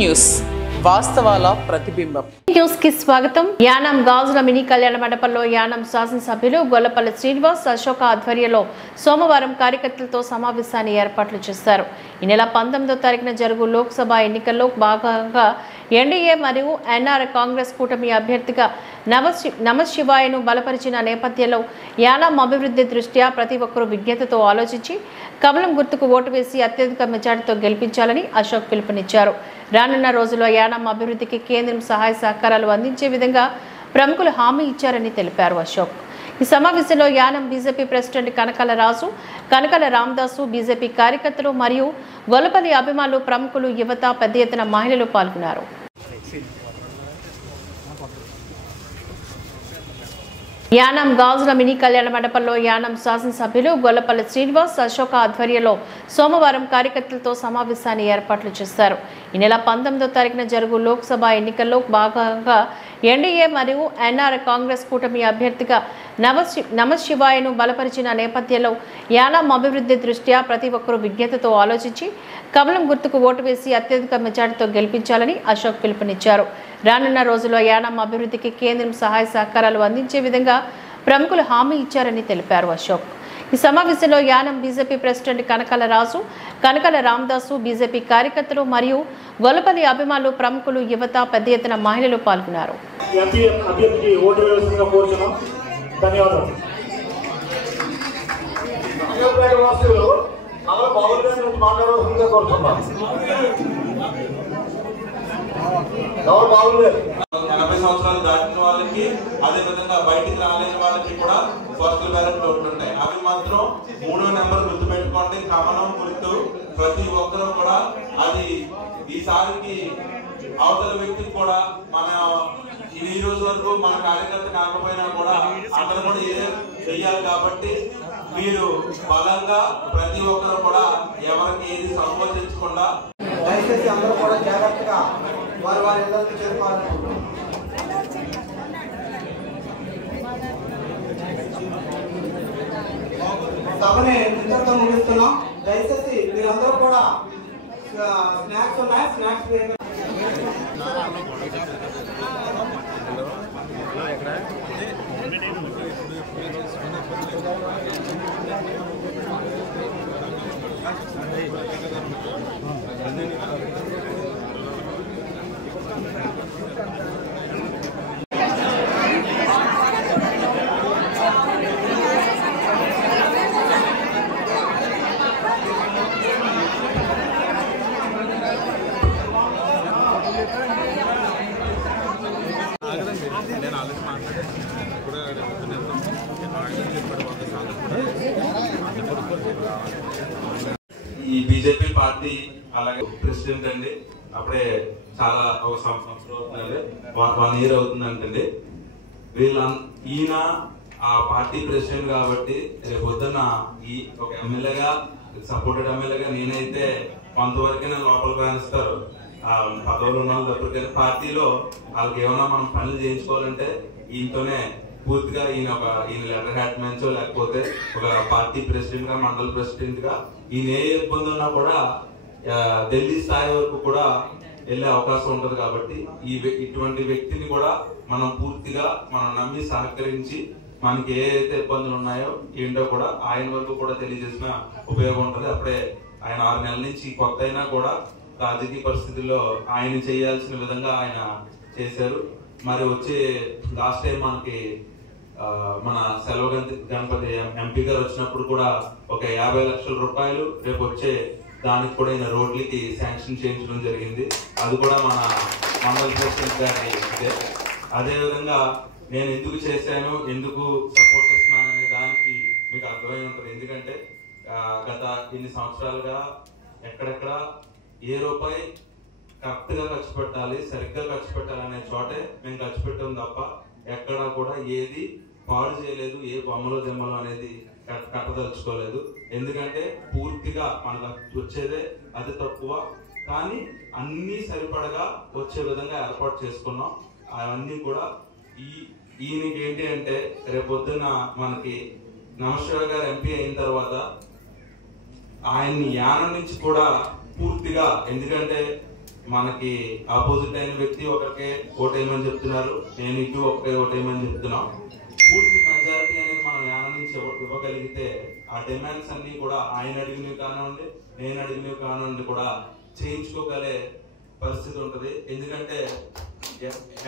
News వాస్తవాల ప్రతిబింబం. News కి స్వాగతం. యానం గాజుల మినీ కళ్యాణ మండపంలో యానం శాసనసభ్యులు గొల్లపల్లి శ్రీనివాస్ అశోక ఆధ్వర్యంలో సోమవారం కార్యకర్తలతో సమావేశాన్ని ఏర్పాట్లు చేశారు. ఈ నెల 19వ తారీఖున జరుగు లోక్సభ ఎన్నికల్లో భాగంగా ఎన్డీఏ మరియు ఎన్ఆర్ కాంగ్రెస్ కూటమి అభ్యర్థిగా నమశివాయను బలపరిచిన నేపథ్యంలో యానం అభివృద్ధి దృష్ట్యా ప్రతి ఒక్కరూ విజ్ఞతతో ఆలోచించి కమలం గుర్తుకు ఓటు వేసి అత్యధిక మెజార్టీతో గెలిపించాలని అశోక్ పిలుపునిచ్చారు. రానున్న రోజుల్లో యానం అభివృద్ధికి కేంద్రం సహాయ సహకారాలు అందించే విధంగా ప్రముఖులు హామీ ఇచ్చారని తెలిపారు అశోక్. ఈ సమావేశంలో యానం బీజేపీ ప్రెసిడెంట్ కనకాల రాజు, కనకాల రామదాసు, బీజేపీ కార్యకర్తలు మరియు గొల్లపల్లి అభిమానులు, ప్రముఖులు, యువత, పెద్ద ఎత్తున మహిళలు పాల్గొన్నారు. యానం గాజుల మినీ కళ్యాణ మండపంలో యానం శాసనసభ్యులు గొల్లపల్లి శ్రీనివాస్ అశోక ఆధ్వర్యంలో సోమవారం కార్యకర్తలతో సమావేశాన్ని ఏర్పాట్లు చేశారు. ఈ నెల 19వ తారీఖున జరుగు లోక్సభ ఎన్నికల్లో భాగంగా ఎన్డీఏ మరియు ఎన్ఆర్ కాంగ్రెస్ కూటమి అభ్యర్థిగా నమశివాయను బలపరిచిన నేపథ్యంలో యానం అభివృద్ధి దృష్ట్యా ప్రతి ఒక్కరూ విజ్ఞతతో ఆలోచించి కమలం గుర్తుకు ఓటు వేసి అత్యధిక మెజార్టీతో గెలిపించాలని అశోక్ పిలుపునిచ్చారు. రానున్న రోజుల్లో యానం అభివృద్ధికి కేంద్రం సహాయ సహకారాలు అందించే విధంగా ప్రముఖులు హామీ ఇచ్చారని తెలిపారు అశోక్. ఈ సమావేశంలో యానం బీజేపీ ప్రెసిడెంట్ కనకాల రాజు, కనకాల రామదాసు, బీజేపీ కార్యకర్తలు మరియు గొల్లపల్లి అభిమానులు, ప్రముఖులు, యువత, పెద్ద ఎత్తున మహిళలు పాల్గొన్నారు. సంవత్సరాలు దాటిన వాళ్ళకి, అదే విధంగా బయటికి రాలేని వాళ్ళకి కూడా పోస్టల్ బ్యాలెట్ ఓట్లు ఉంటాయి. అవి మాత్రం 3వ నెంబర్ గుర్తు పెట్టుకోండి. కమలం గుర్తు ప్రతి ఒక్కరూ కూడా అది ఈసారికి అవతల వ్యక్తికి కూడా మన ఈ రోజు వరకు మన కార్యకర్త కాకపోయినా కూడా అతను కూడా ఇదే చెయ్యాలి. కాబట్టి మీరు బలంగా ప్రతి ఒక్కరు కూడా ఎవరికి ఏది సంకోచించకుండా దయచేసి అందరూ కూడా జాగ్రత్తగా వారి వారి ఇళ్లకు చేరుకోవాలి. సభని ఇంతటితో ముగిస్తున్నాం. దయచేసి మీరందరూ కూడా స్నాక్స్ ఉన్నాయి, స్నాక్స్ ఈ బీజేపీ పార్టీ అలాగే ప్రెసిడెంట్ అండి అప్పుడే చాలా ఒక సంవత్సరం అవుతుంది, 1 year అవుతుందంటండి. ఈయన ఆ పార్టీ ప్రెసిడెంట్ కాబట్టి రేపు పొద్దున్న ఈ ఒక ఎమ్మెల్యేగా, సపోర్టెడ్ ఎమ్మెల్యేగా నేనైతే కొంతవరకైనా లోపలికి రాణిస్తారు. పదవులు ఉన్న వాళ్ళు తప్పటికైనా పార్టీలో వాళ్ళకి ఏమైనా మనం పనులు చేయించుకోవాలంటే ఈయనతోనే పూర్తిగా ఈయన లెటర్ హ్యాడ్ మ్యాన్స్ లేకపోతే ఒక పార్టీ ప్రెసిడెంట్ గా, మండల ప్రెసిడెంట్ గా ఈయన ఏ ఇబ్బంది ఉన్నా కూడా ఢిల్లీ స్థాయి వరకు కూడా వెళ్లే అవకాశం ఉంటది. కాబట్టి ఇటువంటి వ్యక్తిని కూడా మనం పూర్తిగా మనం నమ్మి సహకరించి మనకి ఏదైతే ఇబ్బందులు ఉన్నాయో ఏంటో కూడా ఆయన వరకు కూడా తెలియజేసిన ఉపయోగం ఉంటది. అప్పుడే ఆయన 6 నెలల నుంచి కొత్త అయినా కూడా రాజకీయ పరిస్థితుల్లో ఆయన చేయాల్సిన విధంగా ఆయన చేశారు. మరి వచ్చే లాస్ట్ టైం మనకి మన సెలవు గణపతి ఎంపీ గారు వచ్చినప్పుడు కూడా ఒక 50 లక్షల రూపాయలు రేపు వచ్చే దానికి కూడా ఈయన రోడ్లకి శాంక్షన్ చేయించడం జరిగింది. అది కూడా మన మండల ప్రెసిడెంట్ గారి ఇదే. అదేవిధంగా నేను ఎందుకు చేశాను, ఎందుకు సపోర్ట్ ఇస్తున్నాను అనే దానికి మీకు అర్థమై ఉంటుంది. ఎందుకంటే గత ఇన్ని సంవత్సరాలుగా ఎక్కడెక్కడ ఏ రూపాయి కరెక్ట్ గా ఖర్చు పెట్టాలి, సరిగ్గా ఖర్చు పెట్టాలనే చోటే మేము ఖర్చు పెట్టాం తప్ప ఎక్కడా కూడా ఏది పాడు చేయలేదు, ఏ బొమ్మలో జమ్మలో అనేది కట్టదలుచుకోలేదు. ఎందుకంటే పూర్తిగా మనకు వచ్చేదే అతి తక్కువ, కానీ అన్ని సరిపడగా వచ్చే విధంగా ఏర్పాటు చేసుకున్నాం. అవన్నీ కూడా ఈయనకి ఏంటి అంటే రేపొద్దున మనకి నమశివాయ గారు ఎంపీ అయిన తర్వాత ఆయన్ని యానం నుంచి కూడా పూర్తిగా, ఎందుకంటే మనకి ఆపోజిట్ అయిన వ్యక్తి ఒకరికే ఓటేయమని చెప్తున్నారు, నేను ఇటు ఒకటే ఓటేయమని చెప్తున్నాం. పూర్తి మెజారిటీ అనేది మనం యానం నుంచి ఇవ్వగలిగితే ఆ డిమాండ్స్ అన్ని కూడా ఆయన అడిగినవి కానివ్వండి, నేను అడిగినవి కానివ్వండి కూడా చేయించుకోగలే పరిస్థితి ఉంటుంది. ఎందుకంటే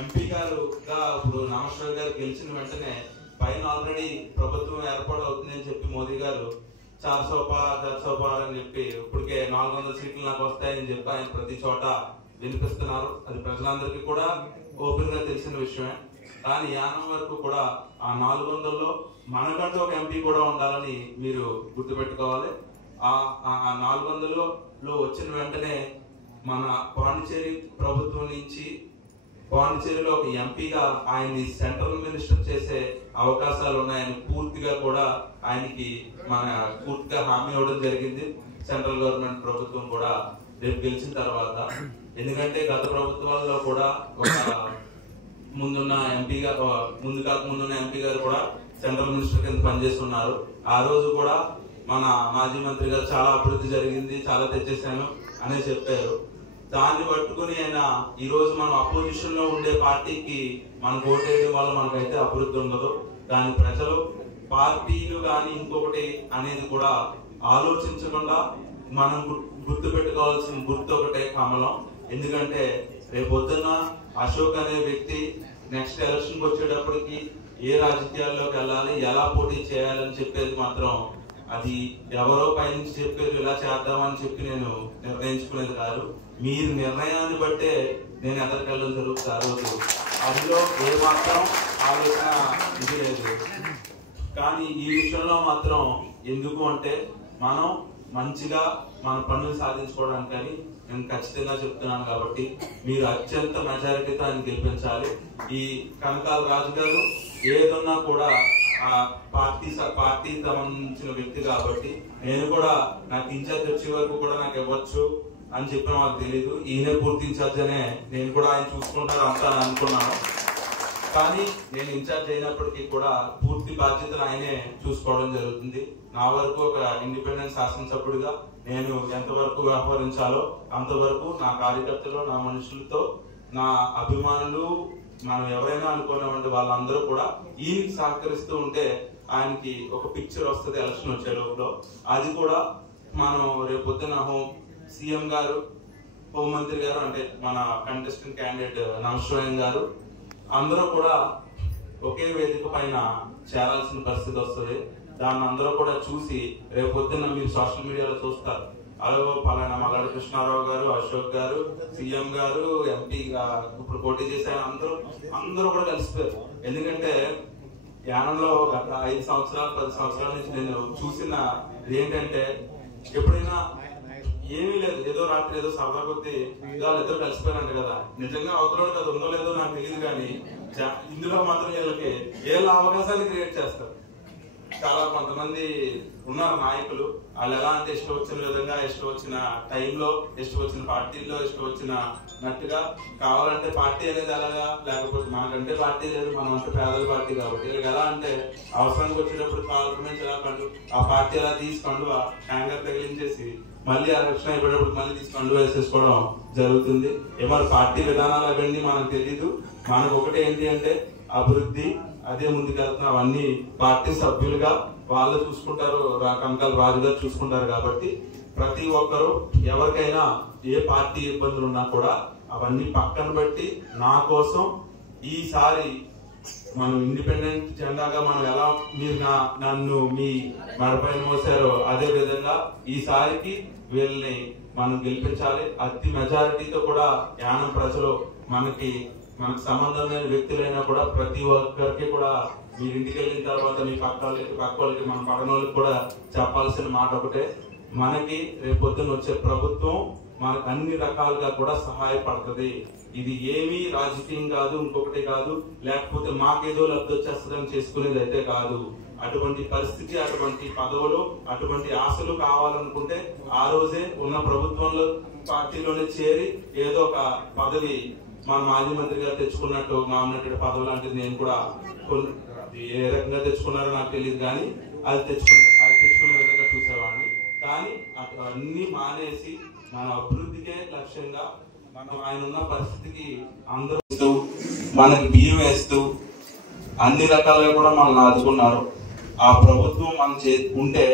ఎంపీ గారుగా ఇప్పుడు నామేశ్వర్ గారు గెలిచిన వెంటనే పైన ఆల్రెడీ ప్రభుత్వం ఏర్పాటు అవుతుందని చెప్పి మోదీ గారు 400 పార్ అని చెప్పి ఇప్పటికే 400 సీట్లు నాకు వస్తాయని చెప్పి ఆయన ప్రతి చోట వినిపిస్తున్నారు. అది ప్రజలందరికీ కూడా ఓపెన్ గా తెలిసిన విషయమే. కానీ యానం వరకు కూడా ఆ 400లో మనకంటూ ఒక ఎంపీ కూడా ఉండాలని మీరు గుర్తుపెట్టుకోవాలి. ఆ 400లో వచ్చిన వెంటనే మన పాండిచేరి ప్రభుత్వం నుంచి పాండిచేరిలో ఒక ఎంపీగా ఆయన్ని సెంట్రల్ మినిస్టర్ చేసే అవకాశాలు ఉన్నాయని పూర్తిగా కూడా ఆయనకి మన పూర్తిగా హామీ ఇవ్వడం జరిగింది సెంట్రల్ గవర్నమెంట్ ప్రభుత్వం కూడా రేపు గెలిచిన తర్వాత. ఎందుకంటే గత ప్రభుత్వాల్లో కూడా ఒక ముందున్న ఎంపీ గారు కూడా సెంట్రల్ మినిస్టర్ కింద పనిచేస్తున్నారు. ఆ రోజు కూడా మన మాజీ మంత్రి గారు చాలా అభివృద్ధి జరిగింది, చాలా తెచ్చేసాను అనే చెప్పారు. దాన్ని పట్టుకుని ఆయన ఈ రోజు మనం అపోజిషన్ లో ఉండే పార్టీకి మనకు ఓటేయడం వల్ల మనకైతే అభివృద్ధి ఉండదు. దాని ప్రజలు పార్టీలు కానీ ఇంకొకటి అనేది కూడా ఆలోచించకుండా మనం గుర్తు పెట్టుకోవాల్సిన గుర్తు ఒకటే కమలం. ఎందుకంటే రేపొద్దున్న అశోక్ అనే వ్యక్తి నెక్స్ట్ ఎలక్షన్ వచ్చేటప్పటికి ఏ రాజకీయాల్లోకి వెళ్ళాలి, ఎలా పోటీ చేయాలని చెప్పేది మాత్రం అది ఎవరో పైనుంచి చెప్పారు ఇలా చేద్దామని చెప్పి నేను నిర్ణయించుకునేది కాదు. మీరు నిర్ణయాన్ని బట్టే నేను ఎదరికెళ్ళడం జరుగుతుంది. ఆ రోజు అందులో ఏ మాత్రం ఆలోచన ఇది లేదు. కానీ ఈ విషయంలో మాత్రం ఎందుకు అంటే మనం మంచిగా మన పనులు సాధించుకోవడానికని నేను ఖచ్చితంగా చెప్తున్నాను. కాబట్టి మీరు అత్యంత మెజారిటీతో ఆయన గెలిపించాలి. ఈ కనకాల రాజు గారు ఏదన్నా కూడా పార్టీ సంబంధించిన వ్యక్తి కాబట్టి నేను కూడా నాకు ఇన్ఛార్జ్ వచ్చే వరకు కూడా నాకు ఇవ్వచ్చు అని చెప్పిన వాళ్ళకి తెలీదు. ఈయనే పూర్తి ఇన్ఛార్జ్ అనే నేను కూడా ఆయన చూసుకుంటారు అంతా అనుకున్నాను. కానీ నేను ఇన్ఛార్జ్ అయినప్పటికీ కూడా పూర్తి బాధ్యతలు ఆయనే చూసుకోవడం జరుగుతుంది. నా వరకు ఒక ఇండిపెండెంట్ శాసనసభ్యుడిగా నేను ఎంతవరకు వ్యవహరించాలో అంతవరకు నా కార్యకర్తలు, నా మనుషులతో, నా అభిమానులు, మనం ఎవరైనా అనుకున్నామంటే వాళ్ళందరూ కూడా ఈయనకి సహకరిస్తూ ఉంటే ఆయనకి ఒక పిక్చర్ వస్తుంది ఎలక్షన్ వచ్చే లోపల. అది కూడా మనం రేపొద్దున సీఎం గారు, హోంమంత్రి గారు అంటే మన కంటెస్టెంట్ క్యాండిడేట్ నమస్వాయం గారు అందరూ కూడా ఒకే వేదిక పైన చేరాల్సిన పరిస్థితి వస్తుంది. దాన్ని అందరూ కూడా చూసి రేపొద్దున మీరు సోషల్ మీడియాలో చూస్తారు, అదో పలానా మల్లాడి కృష్ణారావు గారు, అశోక్ గారు, సీఎం గారు, ఎంపీగా ఇప్పుడు పోటీ చేసే అందరూ కూడా కలిసిపోయారు. ఎందుకంటే యానంలో గత 5 సంవత్సరాలు 10 సంవత్సరాల నుంచి నేను చూసిన ఏంటంటే ఎప్పుడైనా ఏమీ లేదు, ఏదో రాత్రి ఏదో సరదా కొద్ది వాళ్ళిద్దరు కలిసిపోయారంట కదా. నిజంగా అవతలోడు కదా ఉందో లేదో నాకు తెలియదు, కానీ ఇందులో మాత్రం వీళ్ళకి ఏళ్ళ అవకాశాన్ని క్రియేట్ చేస్తారు. చాలా కొంతమంది ఉన్నారు నాయకులు, వాళ్ళు ఎలా అంటే ఇష్టం వచ్చిన విధంగా, ఇష్టం వచ్చిన టైంలో, ఇష్టం వచ్చిన పార్టీల్లో, ఇష్టం వచ్చిన నట్టుగా కావాలంటే పార్టీ అనేది అలాగా, లేకపోతే మనకంటే పార్టీ లేదు, మనం అంటే పేదల పార్టీ కాబట్టి వీళ్ళకి ఎలా అంటే అవసరానికి వచ్చేటప్పుడు పార్లమెంట్ ఎలా ఆ పార్టీ ఎలా తీసుకుంటూ హ్యాంగర్ తగిలించేసి మళ్ళీ ఎలక్షన్ అయిపోయేటప్పుడు మళ్ళీ తీసుకుంటూ వేసేసుకోవడం జరుగుతుంది. ఏమో పార్టీ విధానాలు అవన్నీ మనకు తెలీదు. మనకు ఒకటి ఏంటి అంటే అభివృద్ధి, అదే ముందుకెళ్తున్నా అవన్నీ పార్టీ సభ్యులుగా వాళ్ళు చూసుకుంటారు, కనకాల రాజు గారు చూసుకుంటారు. కాబట్టి ప్రతి ఒక్కరు ఎవరికైనా ఏ పార్టీ ఇబ్బందులు ఉన్నా కూడా అవన్నీ పక్కన పెట్టి నా కోసం ఈసారి మనం ఇండిపెండెంట్ జెండాగా మనం ఎలా మీరు నన్ను మీ మెడపైన మోసారో అదే విధంగా ఈసారికి వీళ్ళని మనం గెలిపించాలి. అతి మెజారిటీతో కూడా యానం ప్రజలు మనకు సంబంధం లేని వ్యక్తులైనా కూడా ప్రతి ఒక్కరికి కూడా మీరు ఇంటికి వెళ్ళిన తర్వాత మీ పక్క వాళ్ళకి మన పక్కనోళ్ళకి కూడా చెప్పాల్సిన మాట ఒకటే, మనకి రేపొద్దున వచ్చే ప్రభుత్వం మనకు అన్ని రకాలుగా కూడా సహాయపడుతుంది. ఇది ఏమీ రాజకీయం కాదు, ఇంకొకటి కాదు, లేకపోతే మాకేదో లబ్ధి వచ్చేస్తుందని చేసుకునేది అయితే కాదు. అటువంటి పరిస్థితి, అటువంటి పదవులు, అటువంటి ఆశలు కావాలనుకుంటే ఆ రోజే ఉన్న ప్రభుత్వంలో పార్టీలోనే చేరి ఏదో ఒక పదవి మన మాజీ మంత్రి గారు తెచ్చుకున్నట్టు మామూలు పదవి లాంటిది నేను కూడా ఏ రకంగా తెచ్చుకున్నారో నాకు తెలియదు, కానీ అది తెచ్చుకునే విధంగా చూసేవాడిని. కానీ అన్ని మానేసి మన అభివృద్ధికే లక్ష్యంగా మనం ఆయన ఉన్న పరిస్థితికి అందరూ మనకి బియ్యం వేస్తూ అన్ని రకాలుగా కూడా మనల్ని ఆదుకున్నారు. ఆ ప్రభుత్వం మన ఉంటే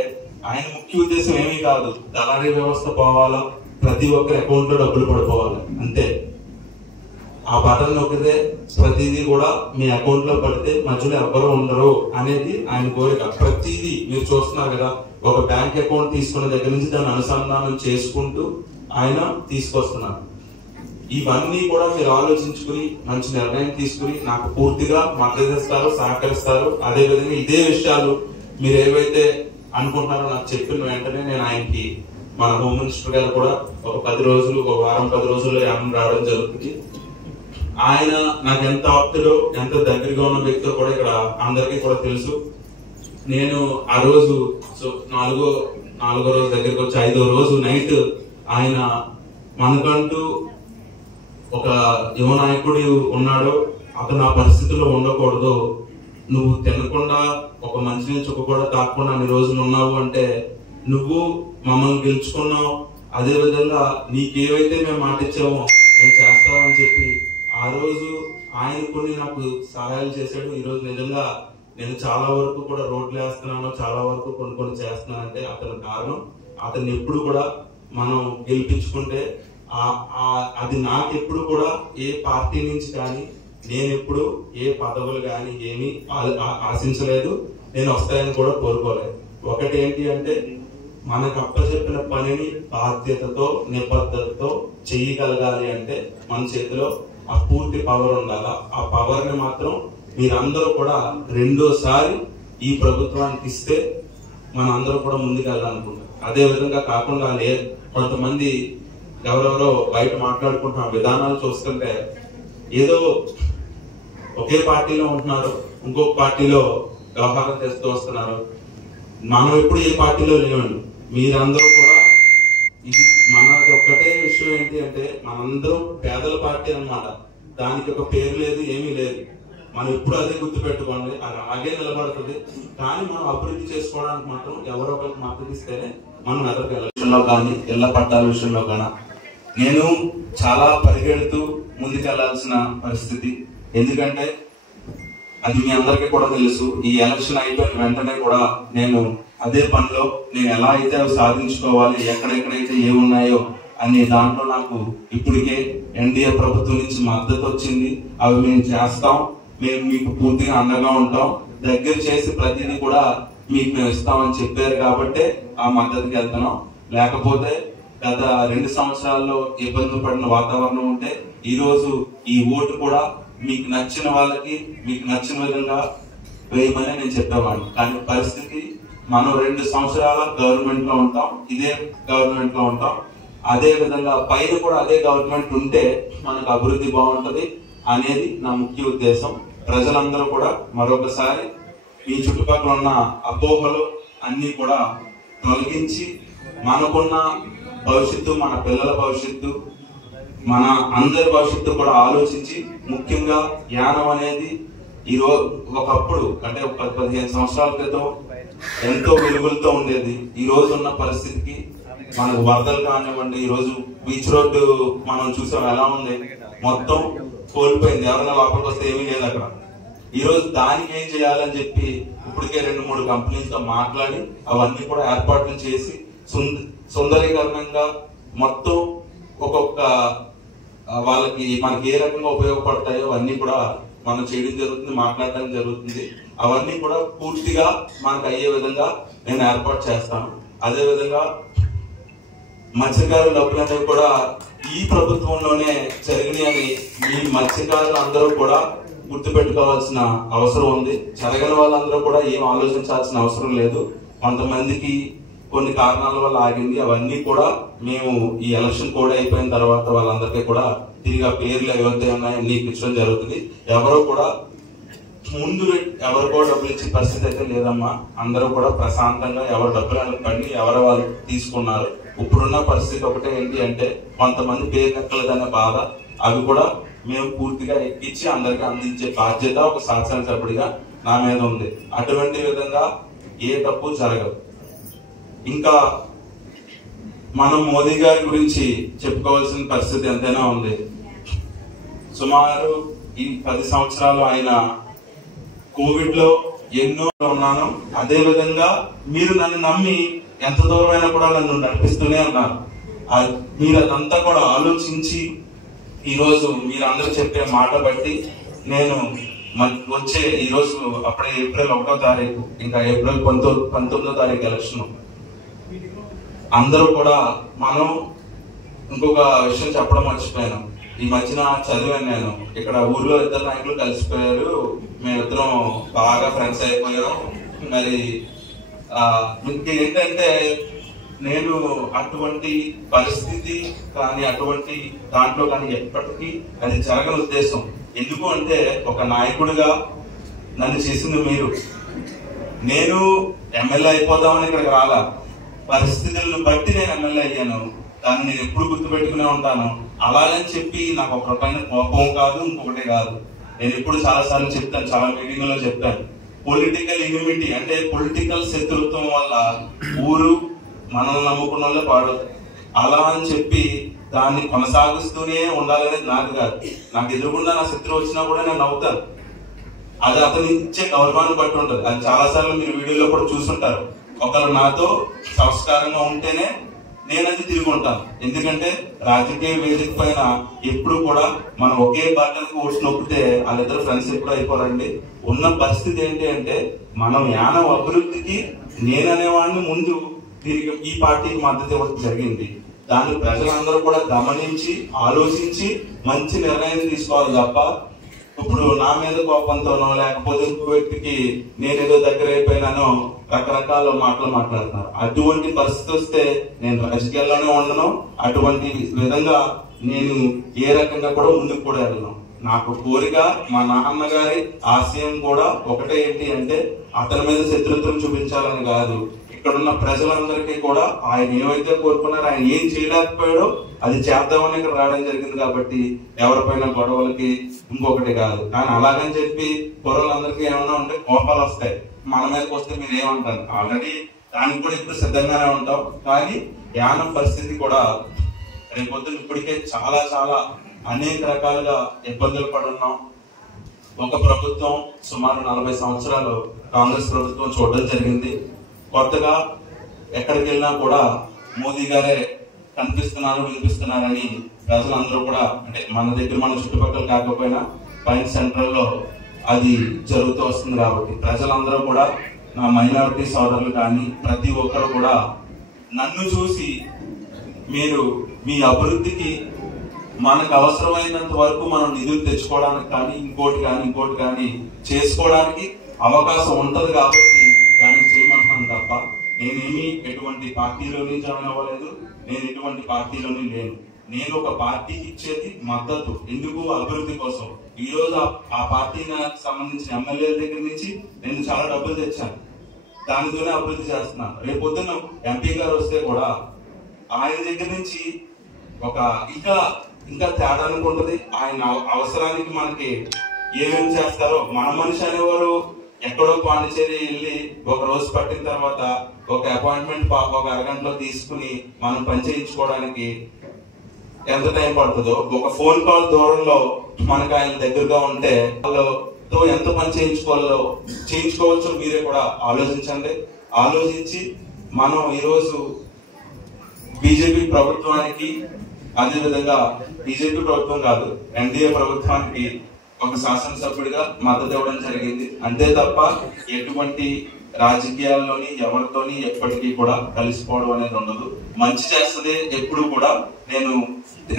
ఆయన ముఖ్య ఉద్దేశం ఏమీ కాదు, దళారీ వ్యవస్థ పోవాలా, ప్రతి ఒక్కరి అకౌంట్ లో డబ్బులు పడిపోవాలి అంతే. ఆ బటన్ నొక్కితే ప్రతిదీ కూడా మీ అకౌంట్ లో పడితే మధ్యలో ఎవ్వరూ ఉండరు అనేది ఆయన కోరిక. ప్రతిదీ మీరు చూస్తున్నారు కదా, ఒక బ్యాంక్ అకౌంట్ తీసుకున్న దగ్గర నుంచి దాన్ని అనుసంధానం చేసుకుంటూ ఆయన తీసుకొస్తున్నారు. ఇవన్నీ కూడా మీరు ఆలోచించుకుని మంచి నిర్ణయం తీసుకుని నాకు పూర్తిగా మద్దతిస్తారు, సహకరిస్తారు. అదే విధంగా ఇదే విషయాలు మీరు ఏవైతే అనుకుంటున్నారో నాకు చెప్పిన వెంటనే నేను ఆయనకి మన హోమ్ మినిస్టర్ గారు కూడా ఒక 10 రోజులు, ఒక వారం 10 రోజుల్లో యానం రావడం జరుగుతుంది. ఆయన నాకు ఎంత ఆప్తుడో, ఎంత దగ్గరగా ఉన్న వ్యక్తో కూడా ఇక్కడ అందరికీ కూడా తెలుసు. నేను ఆ రోజు నాలుగో రోజు దగ్గరికి వచ్చి 5వ రోజు నైట్ ఆయన మనకంటూ ఒక యువ నాయకుడు ఉన్నాడు, అతను ఆ పరిస్థితుల్లో ఉండకూడదు, నువ్వు తినకుండా ఒక మంచినీళ్ళు చుక్క కూడా తాకుండా అన్ని రోజులు ఉన్నావు అంటే నువ్వు మమ్మల్ని గెలుచుకున్నావు, అదే విధంగా నీకేవైతే మేము మాట ఇచ్చామో మేము చేస్తామని చెప్పి ఆ రోజు ఆయన కొన్ని నాకు సహాయాలు చేశాడు. ఈ రోజు నిజంగా నేను చాలా వరకు కూడా రోడ్లు వేస్తున్నాను, చాలా వరకు కొన్ని చేస్తున్నానంటే అతని కారణం. అతన్ని ఎప్పుడు కూడా మనం గెలిపించుకుంటే అది నాకెప్పుడు కూడా ఏ పార్టీ నుంచి కానీ నేను ఎప్పుడు ఏ పదవులు కానీ ఏమీ ఆశించలేదు, నేను వస్తాయని కూడా కోరుకోలేదు. ఒకటి ఏంటి అంటే మనకు అప్పచెప్పిన పనిని బాధ్యతతో నిబద్ధతతో చేయగలగాలి అంటే మన చేతిలో ఆ పూర్తి పవర్ ఉండాలా. ఆ పవర్ ని మాత్రం మీరందరూ కూడా రెండోసారి ఈ ప్రభుత్వానికి ఇస్తే మన అందరూ కూడా ముందుకెళ్ళాలనుకుంటారు. అదే విధంగా కాకుండా కొంతమంది ఎవరెవరో బయట మాట్లాడుకుంటున్న విధానాలు చూస్తుంటే ఏదో ఒకే పార్టీలో ఉంటున్నారు, ఇంకొక పార్టీలో వ్యవహారం చేస్తూ వస్తున్నారు. మనం ఎప్పుడు ఏ పార్టీలో లేవండి, మీరందరూ కూడా ఇది మనది ఒక్కటే విషయం ఏంటి అంటే మనందరం పేదల పార్టీ అన్నమాట. దానికి ఒక పేరు లేదు, ఏమీ లేదు. మనం ఎప్పుడు అదే గుర్తు పెట్టుకోండి, అది అలాగే నిలబడుతుంది. కానీ మనం అభివృద్ధి చేసుకోవడానికి మాత్రం ఎవరో ఒకరికి మద్దతు ఇస్తేనే మనం ఎదరికెళ్ళ విషయంలో కానీ ఇళ్ల పట్టాల విషయంలో కానీ నేను చాలా పరిగెడుతూ ముందుకెళ్లాల్సిన పరిస్థితి. ఎందుకంటే అది మీ అందరికీ కూడా తెలుసు, ఈ ఎలక్షన్ అయిపోయిన వెంటనే కూడా నేను అదే పనిలో నేను ఎలా అయితే అవి సాధించుకోవాలి, ఎక్కడెక్కడైతే ఏమున్నాయో అనే దాంట్లో నాకు ఇప్పటికే ఎన్డీఏ ప్రభుత్వం నుంచి మద్దతు వచ్చింది. అవి మేము చేస్తాం, మేము మీకు పూర్తిగా అండగా ఉంటాం, దగ్గర చేసి ప్రతిదీ కూడా మీకు మేము ఇస్తామని చెప్పారు కాబట్టే ఆ మద్దతుకి వెళ్తున్నాం. లేకపోతే గత 2 సంవత్సరాల్లో ఇబ్బంది పడిన వాతావరణం ఉంటే ఈ రోజు ఈ ఓటు కూడా మీకు నచ్చిన వాళ్ళకి మీకు నచ్చిన విధంగా వేయమని నేను చెప్పేవాడిని. కానీ పరిస్థితి మనం 2 సంవత్సరాల గవర్నమెంట్ లో ఉంటాం, ఇదే గవర్నమెంట్ లో ఉంటాం. అదే విధంగా పైన కూడా అదే గవర్నమెంట్ ఉంటే మనకు అభివృద్ధి బాగుంటది అనేది నా ముఖ్య ఉద్దేశం. ప్రజలందరూ కూడా మరొకసారి మీ చుట్టుపక్కల ఉన్న అపోహలు అన్ని కూడా తొలగించి మనకున్న భవిష్యత్తు, మన పిల్లల భవిష్యత్తు, మన అందరి భవిష్యత్తు కూడా ఆలోచించి ముఖ్యంగా యానం అనేది ఈరోజు ఒకప్పుడు అంటే 10-15 సంవత్సరాల క్రితం ఎంతో వెలుగులతో ఉండేది. ఈ రోజు ఉన్న పరిస్థితికి మనకు వరదలు కానివ్వండి, ఈ రోజు బీచ్ రోడ్డు మనం చూసాం ఎలా ఉంది, మొత్తం కోల్పోయింది. ఎవరైనా లోపలికి వస్తే ఏమీ లేదు అక్కడ. ఈ రోజు దానికి ఏం చేయాలని చెప్పి ఇప్పటికే 2-3 కంపెనీలతో మాట్లాడి అవన్నీ కూడా ఏర్పాట్లు చేసి సుందరీకరణంగా మొత్తం ఒక్కొక్క వాళ్ళకి మనకి ఏ రకంగా ఉపయోగపడతాయో అవన్నీ కూడా మనం చేయడం జరుగుతుంది, మాట్లాడటం జరుగుతుంది. అవన్నీ కూడా పూర్తిగా మనకు అయ్యే విధంగా నేను ఏర్పాటు చేస్తాను. అదే విధంగా మత్స్యకారుల డబ్బులు అనేవి కూడా ఈ ప్రభుత్వంలోనే జరిగినాయని ఈ మత్స్యకారులు అందరూ కూడా గుర్తు పెట్టుకోవాల్సిన అవసరం ఉంది. జరగని వాళ్ళందరూ కూడా ఏం ఆలోచించాల్సిన అవసరం లేదు. కొంతమందికి కొన్ని కారణాల వల్ల ఆగింది. అవన్నీ కూడా మేము ఈ ఎలక్షన్ కోడ్ అయిపోయిన తర్వాత వాళ్ళందరికీ కూడా తిరిగి ఆ పేర్లు ఏవైతే ఉన్నాయో నీకు ఇచ్చడం జరుగుతుంది. ఎవరో కూడా ముందు ఎవరికో డబ్బులు ఇచ్చే పరిస్థితి అయితే లేదమ్మా. అందరూ కూడా ప్రశాంతంగా ఎవరు డబ్బులు పడి ఎవరు వాళ్ళు తీసుకున్నారు. ఇప్పుడున్న పరిస్థితి ఒకటే ఏంటి అంటే కొంతమంది పేరు ఎక్కలేదనే బాధ, అవి కూడా మేము పూర్తిగా ఎక్కించి అందరికి అందించే బాధ్యత ఒక శాసనసభ్యుడిగా నా మీద ఉంది. అటువంటి విధంగా ఏ తప్పు జరగదు. ఇంకా మనం మోదీ గారి గురించి చెప్పుకోవాల్సిన పరిస్థితి ఎంతైనా ఉంది. సుమారు ఈ 10 సంవత్సరాలు ఆయన కోవిడ్ లో ఎన్నో ఉన్నాను. అదే విధంగా మీరు నన్ను నమ్మి ఎంత దూరమైనా కూడా నన్ను నడిపిస్తూనే ఉన్నారు. మీరు అదంతా కూడా ఆలోచించి ఈరోజు మీరందరూ చెప్పే మాట బట్టి నేను వచ్చే ఈరోజు అప్పుడే ఏప్రిల్ 1వ తారీఖు, ఇంకా ఏప్రిల్ 19వ తారీఖు ఎలక్షన్. అందరూ కూడా మనం ఇంకొక విషయం చెప్పడం మర్చిపోయాను. ఈ మధ్యన చదివాను నేను, ఇక్కడ ఊర్లో 2 నాయకులు కలిసిపోయారు, మేమిద్దరం బాగా ఫ్రెండ్స్ అయిపోయాం. మరి ఏంటంటే నేను అటువంటి పరిస్థితి కానీ అటువంటి దాంట్లో కానీ ఎప్పటికీ అది జరగని ఉద్దేశం. ఎందుకు అంటే ఒక నాయకుడిగా నన్ను చేసింది మీరు. నేను ఎమ్మెల్యే అయిపోదామని ఇక్కడికి రాలా, పరిస్థితులను బట్టి నేను ఎమ్మెల్యే అయ్యాను. దాన్ని నేను ఎప్పుడు గుర్తుపెట్టుకునే ఉంటాను. అలాగని చెప్పి నాకు ఒకరిపైన కోపం కాదు, ఇంకొకటి కాదు. నేను ఎప్పుడు చాలా సార్లు చెప్తాను, చాలా మీటింగ్ లో చెప్తాను, పొలిటికల్ ఇమ్యూనిటీ అంటే పొలిటికల్ శత్రుత్వం వల్ల ఊరు మనల్ని నమ్ముకున్న వాళ్ళే పాడవుతాయి. అలా అని చెప్పి దాన్ని కొనసాగిస్తూనే ఉండాలనేది నాకు కాదు. నాకు ఎదురుకుండా నా శత్రువు వచ్చినా కూడా నేను నవ్వుతాను. అది అతను ఇచ్చే గౌరవాన్ని బట్టి ఉంటుంది. అది చాలా సార్లు మీరు వీడియోలో కూడా చూసుంటారు. ఒకరు నాతో సంస్కారంగా ఉంటేనే నేను అది తిరిగి ఉంటాను. ఎందుకంటే రాజకీయ వేదిక పైన ఎప్పుడు కూడా మనం ఒకే పార్టీకి ఓట్స్ నొప్పితే వాళ్ళిద్దరు ఫ్రెండ్స్ ఎప్పుడు అయిపోరండి. ఉన్న పరిస్థితి ఏంటి అంటే మనం యానం అభివృద్ధికి నేననేవాడిని ముందు దీనికి ఈ పార్టీకి మద్దతు ఇవ్వడం జరిగింది. దాన్ని ప్రజలందరూ కూడా గమనించి ఆలోచించి మంచి నిర్ణయం తీసుకోవాలి తప్ప ఇప్పుడు నా మీద కోపంతోనో లేకపోతే ఇంకో వ్యక్తికి నేనేదో దగ్గర అయిపోయినానో రకరకాల మాటలు మాట్లాడుతున్నారు. అటువంటి పరిస్థితి వస్తే నేను రాజకీయాల్లోనే ఉండను. అటువంటి విధంగా నేను ఏ రకంగా కూడా ముందుకు కూడా వెళ్ళను. నాకు కోరిక, మా నాన్నగారి ఆశయం కూడా ఒకటే, ఏంటి అంటే అతని మీద శత్రుత్వం చూపించాలని కాదు, ఇక్కడున్న ప్రజలందరికీ కూడా ఆయన ఏమైతే కోరుకున్నారో, ఆయన ఏం చేయలేకపోయాడో అది చేద్దామని ఇక్కడ రావడం జరిగింది. కాబట్టి ఎవరిపైన గొడవలకి ఇంకొకటి కాదు. కానీ అలాగని చెప్పి కుర్రలందరికీ ఏమన్నా ఉంటే కోపాలు వస్తాయి. మన మీదకి వస్తే మీరు ఏమంటారు? ఆల్రెడీ దానికి కూడా ఇప్పుడు సిద్ధంగానే ఉంటాం. కానీ యానం పరిస్థితి కూడా రేపొద్దున ఇప్పటికే చాలా చాలా అనేక రకాలుగా ఇబ్బందులు పడున్నాం. ఒక ప్రభుత్వం సుమారు 40 సంవత్సరాలు కాంగ్రెస్ ప్రభుత్వం చూడడం జరిగింది. కొత్తగా ఎక్కడికి వెళ్ళినా కూడా మోదీ గారే కనిపిస్తున్నారు, వినిపిస్తున్నారని ప్రజలందరూ కూడా, అంటే మన దగ్గర మన చుట్టుపక్కల కాకపోయినా పైన సెంట్రల్ లో అది జరుగుతూ వస్తుంది. కాబట్టి ప్రజలందరూ కూడా, నా మైనారిటీ సోదరులు కానీ ప్రతి ఒక్కరు కూడా నన్ను చూసి మీరు మీ అభివృద్ధికి మనకు అవసరమైనంత వరకు మనం నిధులు తెచ్చుకోవడానికి కానీ ఇంకోటి కానీ చేసుకోవడానికి అవకాశం ఉంటది. కాబట్టి దాన్ని చేయమంటున్నాను తప్ప నేనేమి ఎటువంటి పార్టీలోని జాయిన్ అవ్వలేదు, నేను ఎటువంటి పార్టీలోని లేను. నేను ఒక పార్టీకి ఇచ్చేది మద్దతు, ఎందుకు? అభివృద్ధి కోసం. ఈ రోజు ఆ పార్టీకి సంబంధించిన ఎమ్మెల్యేల దగ్గర నుంచి నేను చాలా డబ్బులు తెచ్చాను, దానితోనే అభివృద్ధి చేస్తున్నాను. రేపొద్దున ఎంపీ గారు వస్తే కూడా ఆయన దగ్గర నుంచి ఒక ఇంకా తేడా అనుకుంటది. ఆయన అవసరానికి మనకి ఏమేమి చేస్తారో, మన మనిషి అనేవారు ఎక్కడో పాండిచేరి వెళ్ళి ఒక రోజు పట్టిన తర్వాత ఒక అపాయింట్మెంట్ ఒక అరగంటలో తీసుకుని మనం పని చేయించుకోవడానికి ఎంత టైం పడుతుందో, ఒక ఫోన్ కాల్ దూరంలో మనకు ఆయన దగ్గరగా ఉంటే వాళ్ళతో ఎంత పని చేయించుకోవచ్చో మీరే కూడా ఆలోచించండి. ఆలోచించి మనం ఈరోజు బీజేపీ ప్రభుత్వానికి, అదేవిధంగా బీజేపీ ప్రభుత్వం కాదు ఎన్డీఏ ప్రభుత్వానికి ఒక శాసనసభ్యుడిగా మద్దతు ఇవ్వడం జరిగింది. అంతే తప్ప ఎటువంటి రాజకీయాల్లోని ఎవరితోని ఎప్పటికీ కూడా కలిసిపోవడం అనేది ఉండదు. మంచి చేస్తే ఎప్పుడు కూడా నేను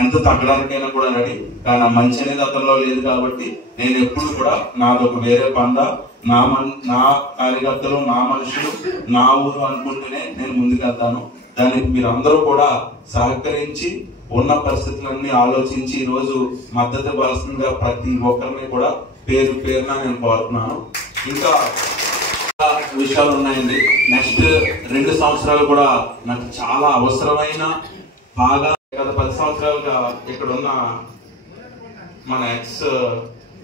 ఎంత తగ్గడానికైనా కూడా రెడీ. కానీ ఆ మంచి అనేది అతనిలో లేదు. కాబట్టి నేను ఎప్పుడు కూడా నాదొక వేరే పంద, నా కార్యకర్తలు, నా మనుషులు, నా ఊరు అనుకుంటూనే నేను ముందుకెళ్తాను. దానికి మీరందరూ కూడా సహకరించి ఉన్న పరిస్థితులన్నీ ఆలోచించి ఈ రోజు మద్దతు ఇవ్వాల్సిందిగా ప్రతి ఒక్కరిని కూడా పేరు పేరున నేను కోరుతున్నాను. ఇంకా విషయాలు ఉన్నాయండి. నెక్స్ట్ 2 సంవత్సరాలు కూడా నాకు చాలా అవసరమైన, బాగా గత 10 సంవత్సరాలుగా ఇక్కడ ఉన్న మన ఎక్స్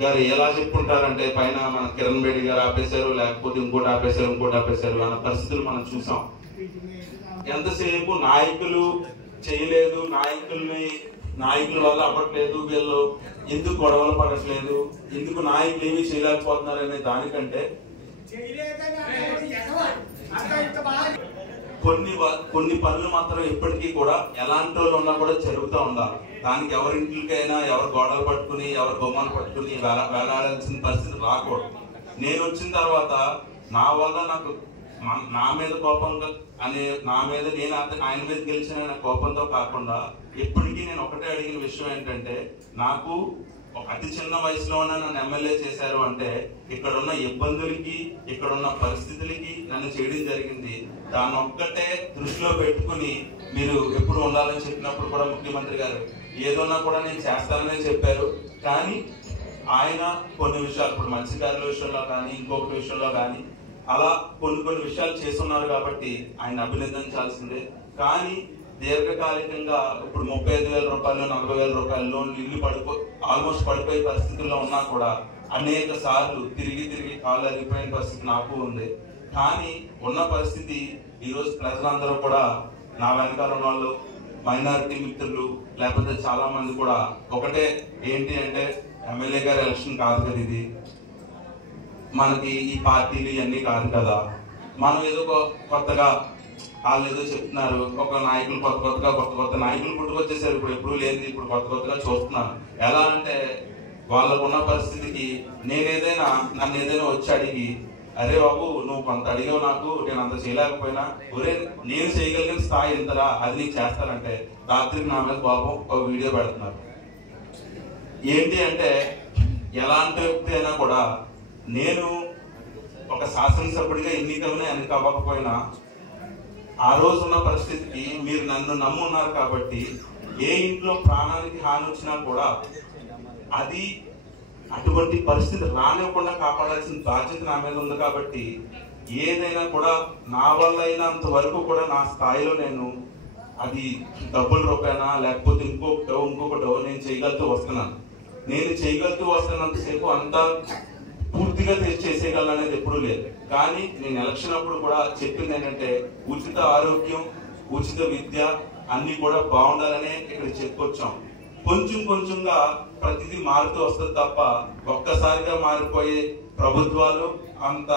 గారు ఎలా చెప్పుకుంటారంటే, పైన మన కిరణ్ బేడి గారు ఆపేశారు, లేకపోతే ఇంకోటి ఆపేశారు అన్న పరిస్థితులు మనం చూసాం. ఎంతసేపు నాయకులు చేయలేదు, నాయకుల వల్ల అవ్వట్లేదు, వీళ్ళు ఎందుకు గొడవలు పడట్లేదు, ఎందుకు నాయకులు ఏమీ చేయలేకపోతున్నారు అనే దానికంటే కొన్ని పనులు మాత్రం ఎప్పటికీ కూడా ఎలాంటి వాళ్ళు ఉన్నా కూడా జరుగుతూ ఉండాలి. దానికి ఎవరింటికైనా ఎవరు గోడలు పట్టుకుని ఎవరు బొమ్మలు పట్టుకుని వేలాడాల్సిన పరిస్థితి రాకూడదు. నేను వచ్చిన తర్వాత నా వల్ల నాకు నా మీద కోపంగా నా మీద నేను ఆయన మీద గెలిచిన కోపంతో కాకుండా ఎప్పటికీ నేను ఒకటే అడిగిన విషయం ఏంటంటే, నాకు అతి చిన్న వయసులోనే నన్ను ఎమ్మెల్యే చేశారు అంటే ఇక్కడ ఉన్న ఇబ్బందులకి ఇక్కడ ఉన్న పరిస్థితులకి నన్ను చేయడం జరిగింది. దాన్ని ఒక్కటే దృష్టిలో పెట్టుకుని మీరు ఎప్పుడు ఉండాలని చెప్పినప్పుడు కూడా ముఖ్యమంత్రి గారు ఏదన్నా కూడా నేను చేస్తానని చెప్పారు. కానీ ఆయన కొన్ని విషయాలు ఇప్పుడు మత్స్యకారుల విషయంలో కానీ ఇంకొకటి విషయంలో కానీ అలా కొన్ని విషయాలు చేస్తున్నారు కాబట్టి ఆయన అభినందించాల్సిందే. కానీ దీర్ఘకాలికంగా ఇప్పుడు 35,000 రూపాయలు 40,000 రూపాయల లోన్లు ఆల్మోస్ట్ పడిపోయే పరిస్థితుల్లో ఉన్నా కూడా అనేక సార్లు తిరిగి కాళ్ళు అరిగిపోయిన పరిస్థితి నాకు ఉంది. కానీ ఉన్న పరిస్థితి ఈరోజు ప్రజలందరూ కూడా నా వెనకాల ఉన్న వాళ్ళు మైనారిటీ మిత్రులు లేకపోతే చాలా మంది కూడా ఒకటే ఏంటి అంటే, ఎమ్మెల్యే గారి ఎలక్షన్ కాదు కదా ఇది, మనకి ఈ పార్టీలు ఇవన్నీ కాదు కదా, మనం ఏదో కొత్తగా వాళ్ళు ఏదో చెప్తున్నారు, ఒక నాయకులు కొత్త నాయకులు పుట్టుకొచ్చేసారు, ఇప్పుడు ఎప్పుడు లేదు, ఇప్పుడు కొత్తగా చూస్తున్నాను. ఎలా అంటే వాళ్ళకున్న పరిస్థితికి నన్ను ఏదైనా వచ్చి అడిగి, అరే బాబు నువ్వు కొంత అడిగావు నాకు, నేను అంత చేయలేకపోయినా, ఒరే నేను చేయగలిగిన స్థాయి ఎంతరా, అది నీకు చేస్తానంటే రాత్రికి నా మీద బాబు ఒక వీడియో పెడుతున్నారు. ఏంటి అంటే ఎలాంటి వ్యక్తి అయినా కూడా నేను ఒక శాసనసభ్యుడిగా ఎన్నిక అవ్వకపోయినా ఆ రోజు ఉన్న పరిస్థితికి మీరు నన్ను నమ్మున్నారు కాబట్టి ఏ ఇంట్లో ప్రాణానికి హాని వచ్చినా కూడా అది అటువంటి పరిస్థితి రానివ్వకుండా కాపాడాల్సిన బాధ్యత నా మీద ఉంది. కాబట్టి ఏదైనా కూడా నా వల్ల అయినంత వరకు కూడా నా స్థాయిలో నేను అది డబ్బుల రూపాయనా లేకపోతే ఇంకొకటో నేను చేయగలుగుతూ వస్తున్నాను. నేను చేయగలుగుతూ వస్తున్నంతసేపు అంతా పూర్తిగా చేసేయగలను అనేది ఎప్పుడూ లేదు. కానీ నేను ఎలక్షన్ అప్పుడు కూడా చెప్పింది ఏంటంటే, ఉచిత ఆరోగ్యం, ఉచిత విద్య అన్ని కూడా బాగుండాలనే ఇక్కడ చెప్పుకొచ్చాం. కొంచెంగా ప్రతిదీ మారుతూ వస్తుంది తప్ప ఒక్కసారిగా మారిపోయే ప్రభుత్వాలు అంత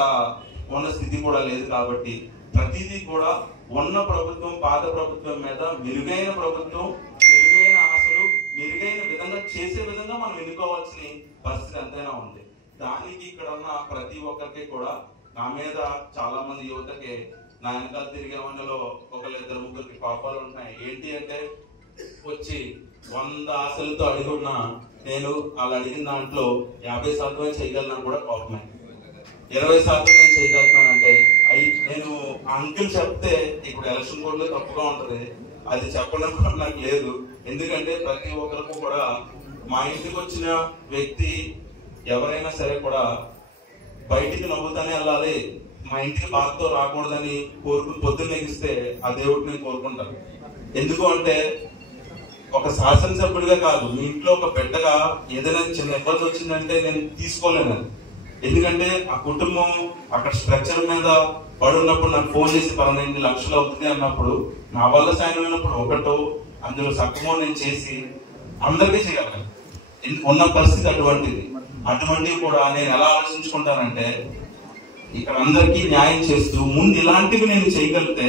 ఉన్న స్థితి కూడా లేదు. కాబట్టి ప్రతిదీ కూడా ఉన్న ప్రభుత్వం పాత ప్రభుత్వం మీద మెరుగైన ప్రభుత్వం, మెరుగైన ఆశలు, మెరుగైన విధంగా చేసే విధంగా మనం ఎన్నుకోవాల్సిన పరిస్థితి ఎంతైనా ఉంది. దానికి ఇక్కడ ఉన్న ప్రతి ఒక్కరికి కూడా నా మీద చాలా మంది యువతకి నా వెనకాల తిరిగే వాళ్ళలో 1-2-3 కోపాలు ఉంటాయి. ఏంటి అంటే, వచ్చి 100 ఆశలతో అడిగున్నా నేను వాళ్ళు అడిగిన దాంట్లో 50% చేయగలను కూడా కోపమే, 20% నేను చేయగలుగుతాను అంటే నేను అంకుల్ చెప్తే ఇప్పుడు ఎలక్షన్ కోడ్ లో తప్పుగా ఉంటది, అది చెప్పడం కూడా నాకు లేదు. ఎందుకంటే ప్రతి ఒక్కరికి కూడా మా ఇంటికి వచ్చిన వ్యక్తి ఎవరైనా సరే కూడా బయటికి నవ్వుతానే వెళ్ళాలి, మా ఇంటికి బాధతో రాకూడదని పొద్దున్న ఎగిస్తే ఆ దేవుడిని నేను కోరుకుంటాను. ఎందుకు అంటే ఒక శాసనసభ్యుడిగా కాదు, మీ ఇంట్లో ఒక బిడ్డగా ఏదైనా చిన్న ఇబ్బంది వచ్చిందంటే నేను తీసుకోలేను. ఎందుకంటే ఆ కుటుంబం అక్కడ స్ట్రక్చర్ మీద పడున్నప్పుడు నాకు ఫోన్ చేసి 12 లక్షలు అవుతుంది అన్నప్పుడు నా వల్ల సాయమైనప్పుడు ఒకటో అందులో సగమో నేను చేసి అందరికీ చేయగలను. ఉన్న పరిస్థితి అటువంటివి కూడా నేను ఎలా ఆలోచించుకుంటానంటే, ఇక్కడ అందరికీ న్యాయం చేస్తూ ముందు ఇలాంటివి నేను చేయగలిగితే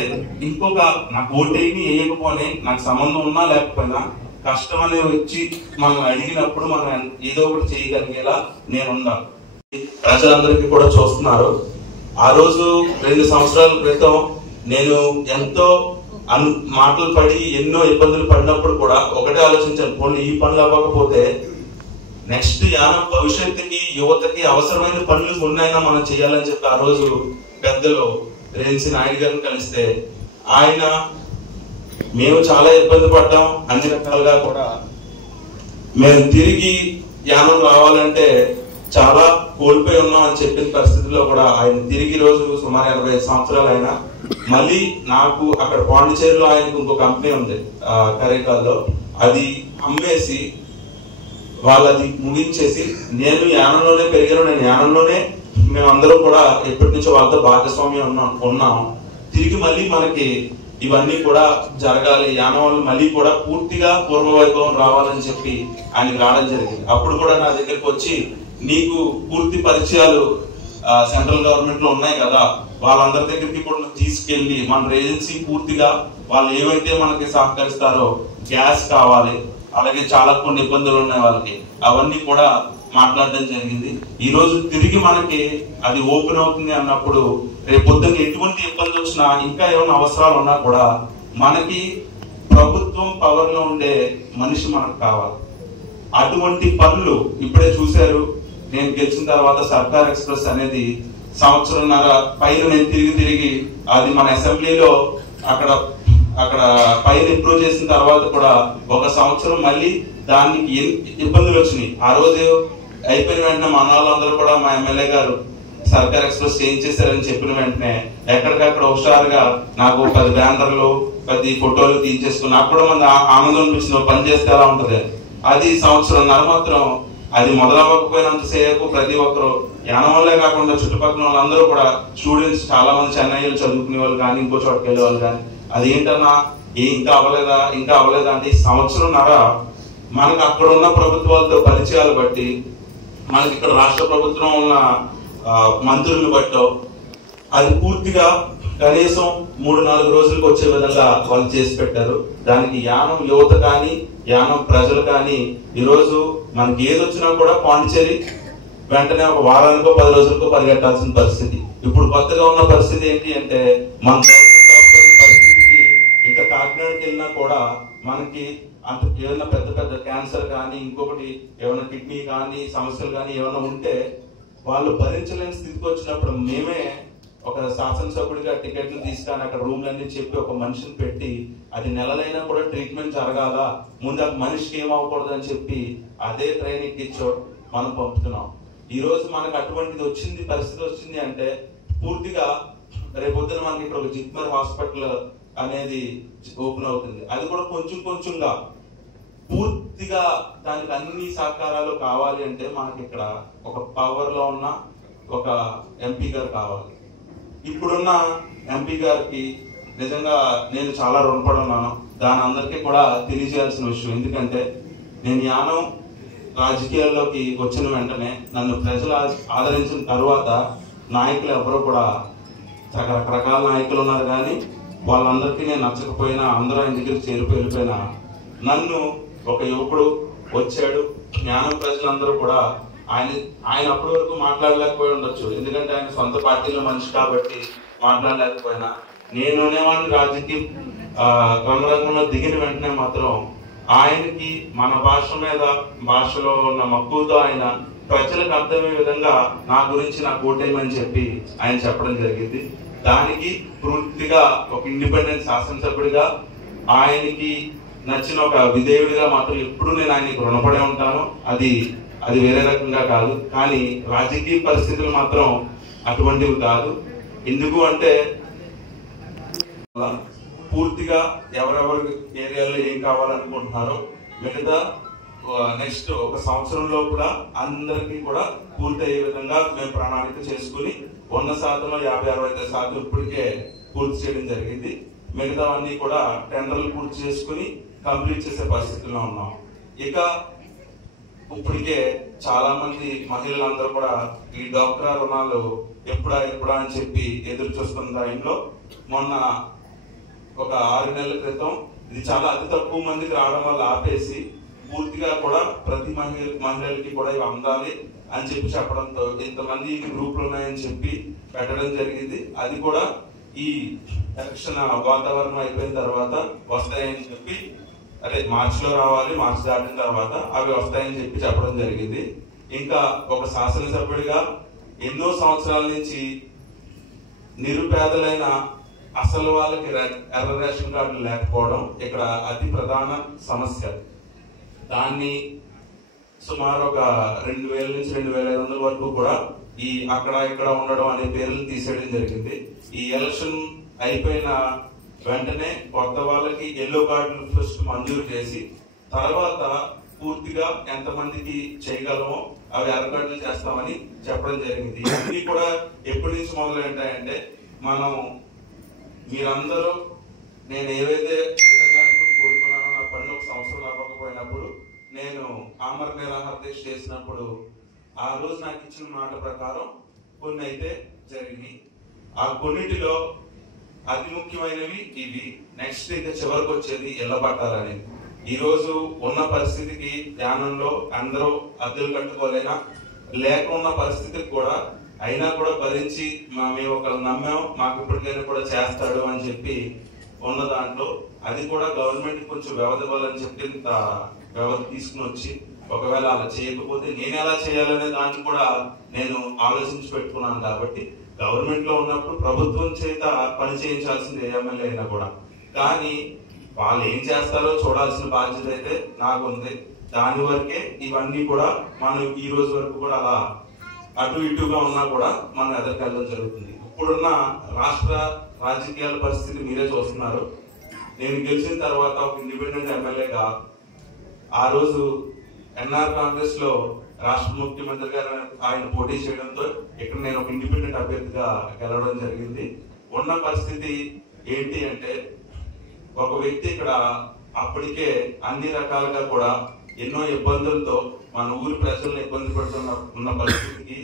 ఇంకొక నాకు ఓటేమి వేయకపోనే నాకు సంబంధం ఉన్నా లేకపోయినా కష్టం అనేది వచ్చి మనం అడిగినప్పుడు మనం ఏదో ఒకటి చేయగలిగేలా నేను ఉండాలి. ప్రజలందరికీ కూడా చూస్తున్నారు. ఆ రోజు 2 సంవత్సరాల క్రితం నేను ఎంతో మాటలు పడి ఎన్నో ఇబ్బందులు పడినప్పుడు కూడా ఒకటే ఆలోచించాను, పోనీ ఈ పనులు అవ్వకపోతే నెక్స్ట్ యానం భవిష్యత్తుకి యువతకి అవసరమైన పనులు ఉన్నాయినా మనం చేయాలని చెప్పి ఆ రోజు పెద్దలు రేంసి నాయుడు గారిని కలిస్తే ఆయన మేము చాలా ఇబ్బంది పడ్డాం, అన్ని రకాలుగా కూడా మేము తిరిగి యానం రావాలంటే చాలా కోల్పోయి ఉన్నాం అని చెప్పిన పరిస్థితుల్లో కూడా ఆయన తిరిగి రోజు సుమారు 85 సంవత్సరాలు అయినా మళ్ళీ నాకు అక్కడ పాండిచేరిలో ఆయనకు ఇంకో కంపెనీ ఉంది కరేకాల్లో, అది అమ్మేసి వాళ్ళది ముగించేసి నేను యానంలోనే పెరిగాను, నేను యానంలోనే మేమందరం కూడా ఎప్పటి నుంచో వాళ్ళతో భాగస్వామ్యం ఉన్నాం. తిరిగి మళ్ళీ మనకి ఇవన్నీ కూడా జరగాలి, యానం వాళ్ళు మళ్ళీ కూడా పూర్తిగా పూర్వవైభవం రావాలని చెప్పి ఆయనకి రావడం జరిగింది. అప్పుడు కూడా నా దగ్గరికి వచ్చి నీకు పూర్తి పరిచయాలు సెంట్రల్ గవర్నమెంట్ లో ఉన్నాయి కదా, వాళ్ళందరి దగ్గరికి కూడా తీసుకెళ్లి మన ఏజెన్సీ పూర్తిగా వాళ్ళు ఏవైతే మనకి సహకరిస్తారో, గ్యాస్ కావాలి, అలాగే చాలా కొన్ని ఇబ్బందులు ఉన్నాయి వాళ్ళకి, అవన్నీ కూడా మాట్లాడడం జరిగింది. ఈ రోజు తిరిగి మనకి అది ఓపెన్ అవుతుంది అన్నప్పుడు రేపు పొద్దున్న ఎటువంటి ఇబ్బంది వచ్చినా, ఇంకా ఏమైనా అవసరాలు ఉన్నా కూడా మనకి ప్రభుత్వం పవర్ లో ఉండే మనిషి మనకు కావాలి. అటువంటి పనులు ఇప్పుడే చూశారు. నేను గెలిచిన తర్వాత సర్కార్ ఎక్స్ప్రెస్ అనేది సంవత్సరంన్నర పైన నేను తిరిగి అది మన అసెంబ్లీలో అక్కడ పైన ఇంప్రూవ్ చేసిన తర్వాత కూడా ఒక సంవత్సరం మళ్ళీ దానికి ఇబ్బందులు వచ్చినాయి. ఆ రోజు అయిపోయిన వెంటనే మన వాళ్ళందరూ కూడా మా ఎమ్మెల్యే గారు సర్కార్ ఎక్స్ప్రెస్ ఏం చేశారని చెప్పిన వెంటనే ఎక్కడికక్కడ హుషారుగా నాకు 10 బ్యానర్లు 10 ఫోటోలు తీయించేసుకుని నాకు కూడా మన ఆనందం అనిపించింది, పని చేస్తే ఎలా ఉంటది. అది సంవత్సరంన్నర మాత్రం అది మొదలవ్వకపోయినంత సేపు ప్రతి ఒక్కరు యానం వల్లే కాకుండా చుట్టుపక్కల వాళ్ళందరూ కూడా స్టూడెంట్స్ చాలా మంది చెన్నైలో చదువుకునే వాళ్ళు కానీ ఇంకో చోటుకి వెళ్ళే వాళ్ళు కానీ అది ఏంటన్నా ఇంకా అవ్వలేదా అంటే సంవత్సరంన్నర మనకు అక్కడ ఉన్న ప్రభుత్వాలతో పరిచయాలు బట్టి, మనకి ఇక్కడ రాష్ట్ర ప్రభుత్వం ఉన్న మంత్రులను బట్టో అది పూర్తిగా కనీసం 3-4 రోజులకు వచ్చే విధంగా వాళ్ళు చేసి పెట్టారు. దానికి యానం యువత కానీ యానం ప్రజలు కానీ ఈరోజు మనకి ఏదొచ్చినా కూడా పాండిచేరి వెంటనే ఒక వారానికో 10 రోజులకో పరిగెట్టాల్సిన పరిస్థితి. ఇప్పుడు కొత్తగా ఉన్న పరిస్థితి ఏంటి అంటే మన గవర్నమెంట్ హాస్పిటల్ పరిస్థితికి ఇంకా కాకినాడకి వెళ్ళినా కూడా మనకి అంత ఏదైనా పెద్ద క్యాన్సర్ కానీ ఇంకొకటి ఏమైనా కిడ్నీ కానీ సమస్యలు కానీ ఏమైనా ఉంటే వాళ్ళు భరించలేని స్థితికి వచ్చినప్పుడు మేమే ఒక శాసనసభ్యుడిగా టికెట్లు తీసుకొని అక్కడ రూమ్లన్నీ చెప్పి ఒక మనిషిని పెట్టి అది నెలలైనా కూడా ట్రీట్మెంట్ జరగాలా, ముందు ఆ మనిషికి ఏమవ్వకూడదు అని చెప్పి అదే ట్రైన్ ఎక్కించో మనం పంపుతున్నాం. ఈ రోజు మనకు అటువంటిది పరిస్థితి వచ్చింది అంటే పూర్తిగా రేపొద్దున మనకి ఇక్కడ ఒక జిప్మర్ హాస్పిటల్ అనేది ఓపెన్ అవుతుంది. అది కూడా కొంచెంగా పూర్తిగా దానికి అన్ని సహకారాలు కావాలి అంటే మనకి ఇక్కడ ఒక పవర్ లో ఉన్న ఒక ఎంపీ గారు కావాలి. ఇప్పుడున్న ఎంపీ గారికి నిజంగా నేను చాలా రుణపడి ఉన్నాను. దాని అందరికీ కూడా తెలియజేయాల్సిన విషయం. ఎందుకంటే నేను యానం రాజకీయాల్లోకి వచ్చిన వెంటనే నన్ను ప్రజలు ఆదరించిన తర్వాత నాయకులు ఎవరు కూడా రకరకాల నాయకులు ఉన్నారు కానీ వాళ్ళందరికీ నేను నచ్చకపోయినా అందరూ ఆయన దగ్గర వెళ్ళిపోయినా నన్ను ఒక యువకుడు వచ్చాడు. జ్ఞానం ప్రజలందరూ కూడా ఆయన అప్పటి వరకు మాట్లాడలేకపోయి ఉండొచ్చు, ఎందుకంటే ఆయన సొంత పార్టీలో మనిషి కాబట్టి మాట్లాడలేకపోయినా, నేనునేవాడిని రాజకీయ రంగంలో దిగిన వెంటనే మాత్రం ఆయనకి మన భాషలో ఉన్న మక్కువతో ఆయన ప్రజలకు అర్థమయ్యే విధంగా నా గురించి నాకు ఓటేయమని చెప్పి ఆయన చెప్పడం జరిగింది. దానికి పూర్తిగా ఒక ఇండిపెండెంట్ శాసనసభ్యుడిగా ఆయనకి నచ్చిన ఒక విధేయుడిగా మాత్రం ఎప్పుడు నేను ఆయనకి రుణపడే ఉంటాను. అది వేరే రకంగా కాదు. కానీ రాజకీయ పరిస్థితులు మాత్రం అటువంటివి కాదు. ఎందుకు అంటే పూర్తిగా ఎవరెవరి ఏరియాలో ఏం కావాలనుకుంటున్నారో మిగతా నెక్స్ట్ ఒక సంవత్సరంలో కూడా అందరికీ కూడా పూర్తి అయ్యే విధంగా మేము ప్రణాళిక చేసుకుని 100%లో 50-65% ఇప్పటికే పూర్తి చేయడం జరిగింది. మిగతావన్నీ కూడా టెండర్లు పూర్తి చేసుకుని కంప్లీట్ చేసే పరిస్థితుల్లో ఉన్నాం. ఇక ఇప్పటికే చాలా మంది మహిళలందరూ కూడా ఈ డ్వాక్రా రుణాలు ఎప్పుడా అని చెప్పి ఎదురు చూస్తున్న టైంలో మొన్న ఒక 6 నెలల క్రితం ఇది చాలా అతి తక్కువ మందికి రావడం వల్ల ఆపేసి పూర్తిగా కూడా ప్రతి మహిళలకి కూడా ఇవి అందాలి అని చెప్పి చెప్పడంతో ఇంతమంది గ్రూపులు ఉన్నాయని చెప్పి పెట్టడం జరిగింది. అది కూడా ఈ ఎలక్షన్ వాతావరణం అయిపోయిన తర్వాత వస్తాయని చెప్పి, అదే మార్చిలో రావాలి, మార్చి దాటిన తర్వాత అవి వస్తాయని చెప్పి చెప్పడం జరిగింది. ఇంకా ఒక శాసనసభ్యుడిగా ఎన్నో సంవత్సరాల నుంచి నిరుపేదలైన అసలు వాళ్ళకి ఎర్ర రేషన్ కార్డులు లేకపోవడం ఇక్కడ అతి ప్రధాన సమస్య. దాన్ని సుమారు ఒక 2000 నుంచి 2500 వరకు కూడా ఈ అక్కడ ఇక్కడ ఉండడం అనే పేర్లను తీసేయడం జరిగింది. ఈ ఎలక్షన్ అయిపోయిన వెంటనే కొత్త వాళ్ళకి ఎల్లో కార్డులు ఫస్ట్ మంజూరు చేసి తర్వాత పూర్తిగా ఎంతమందికి చేయగలమో అవి ఎర్ర కార్డులు చేస్తామని చెప్పడం జరిగింది. ఇవన్నీ కూడా ఎప్పటి నుంచి మొదలైంటాయంటే మీరందరూ నేను ఏవైతే విధంగా అనుకుని కోరుకున్నానో నా పనులు 1 సంవత్సరం అవ్వకపోయినప్పుడు నేను ఆమర నిరాహార దీక్ష చేసినప్పుడు ఆ రోజు నాకు ఇచ్చిన మాట ప్రకారం కొన్ని అయితే జరిగినాయి. ఆ కొన్నిటిలో అతి ముఖ్యమైనవి ఇవి. నెక్స్ట్ ఇంకా చివరికి వచ్చేది ఎల్లబట్టాలని. ఈ రోజు ఉన్న పరిస్థితికి ధ్యానంలో అందరూ అద్దెలు కట్టుకోలేనా లేక ఉన్న పరిస్థితికి కూడా అయినా కూడా భరించి మేము ఒకళ్ళు నమ్మాం, మాకు ఇప్పటికైనా కూడా చేస్తాడు అని చెప్పి ఉన్న దాంట్లో అది కూడా గవర్నమెంట్ కొంచెం వ్యవధి ఇవ్వాలని చెప్పి ఇంత వ్యవధి తీసుకుని వచ్చి ఒకవేళ అలా చేయకపోతే నేను ఎలా చేయాలనే దాన్ని కూడా నేను ఆలోచించి పెట్టుకున్నాను. కాబట్టి గవర్నమెంట్ లో ఉన్నప్పుడు ప్రభుత్వం చేత పని చేయించాల్సింది ఎమ్మెల్యే అయినా కూడా, కానీ వాళ్ళు ఏం చేస్తారో చూడాల్సిన బాధ్యత అయితే నాకు ఉంది. దాని వరకే ఇవన్నీ కూడా మనం ఈ రోజు వరకు కూడా అలా అటు ఇటుగా ఉన్నా కూడా మనం ఎదరికెళ్ళడం జరుగుతుంది. ఇప్పుడున్న రాష్ట్ర రాజకీయాల పరిస్థితి మీరే చూస్తున్నారు. నేను గెలిచిన తర్వాత ఒక ఇండిపెండెంట్ ఎమ్మెల్యేగా ఆ రోజు ఎన్ఆర్ కాంగ్రెస్ లో రాష్ట్ర ముఖ్యమంత్రి గారు ఆయన పోటీ చేయడంతో ఇక్కడ నేను ఒక ఇండిపెండెంట్ అభ్యర్థిగా గెలవడం జరిగింది. ఉన్న పరిస్థితి ఏంటి అంటే ఒక వ్యక్తి ఇక్కడ అప్పటికే అన్ని రకాలుగా కూడా ఎన్నో ఇబ్బందులతో మన ఊరి ప్రజలను ఇబ్బంది పడుతున్న ఉన్న పరిస్థితికి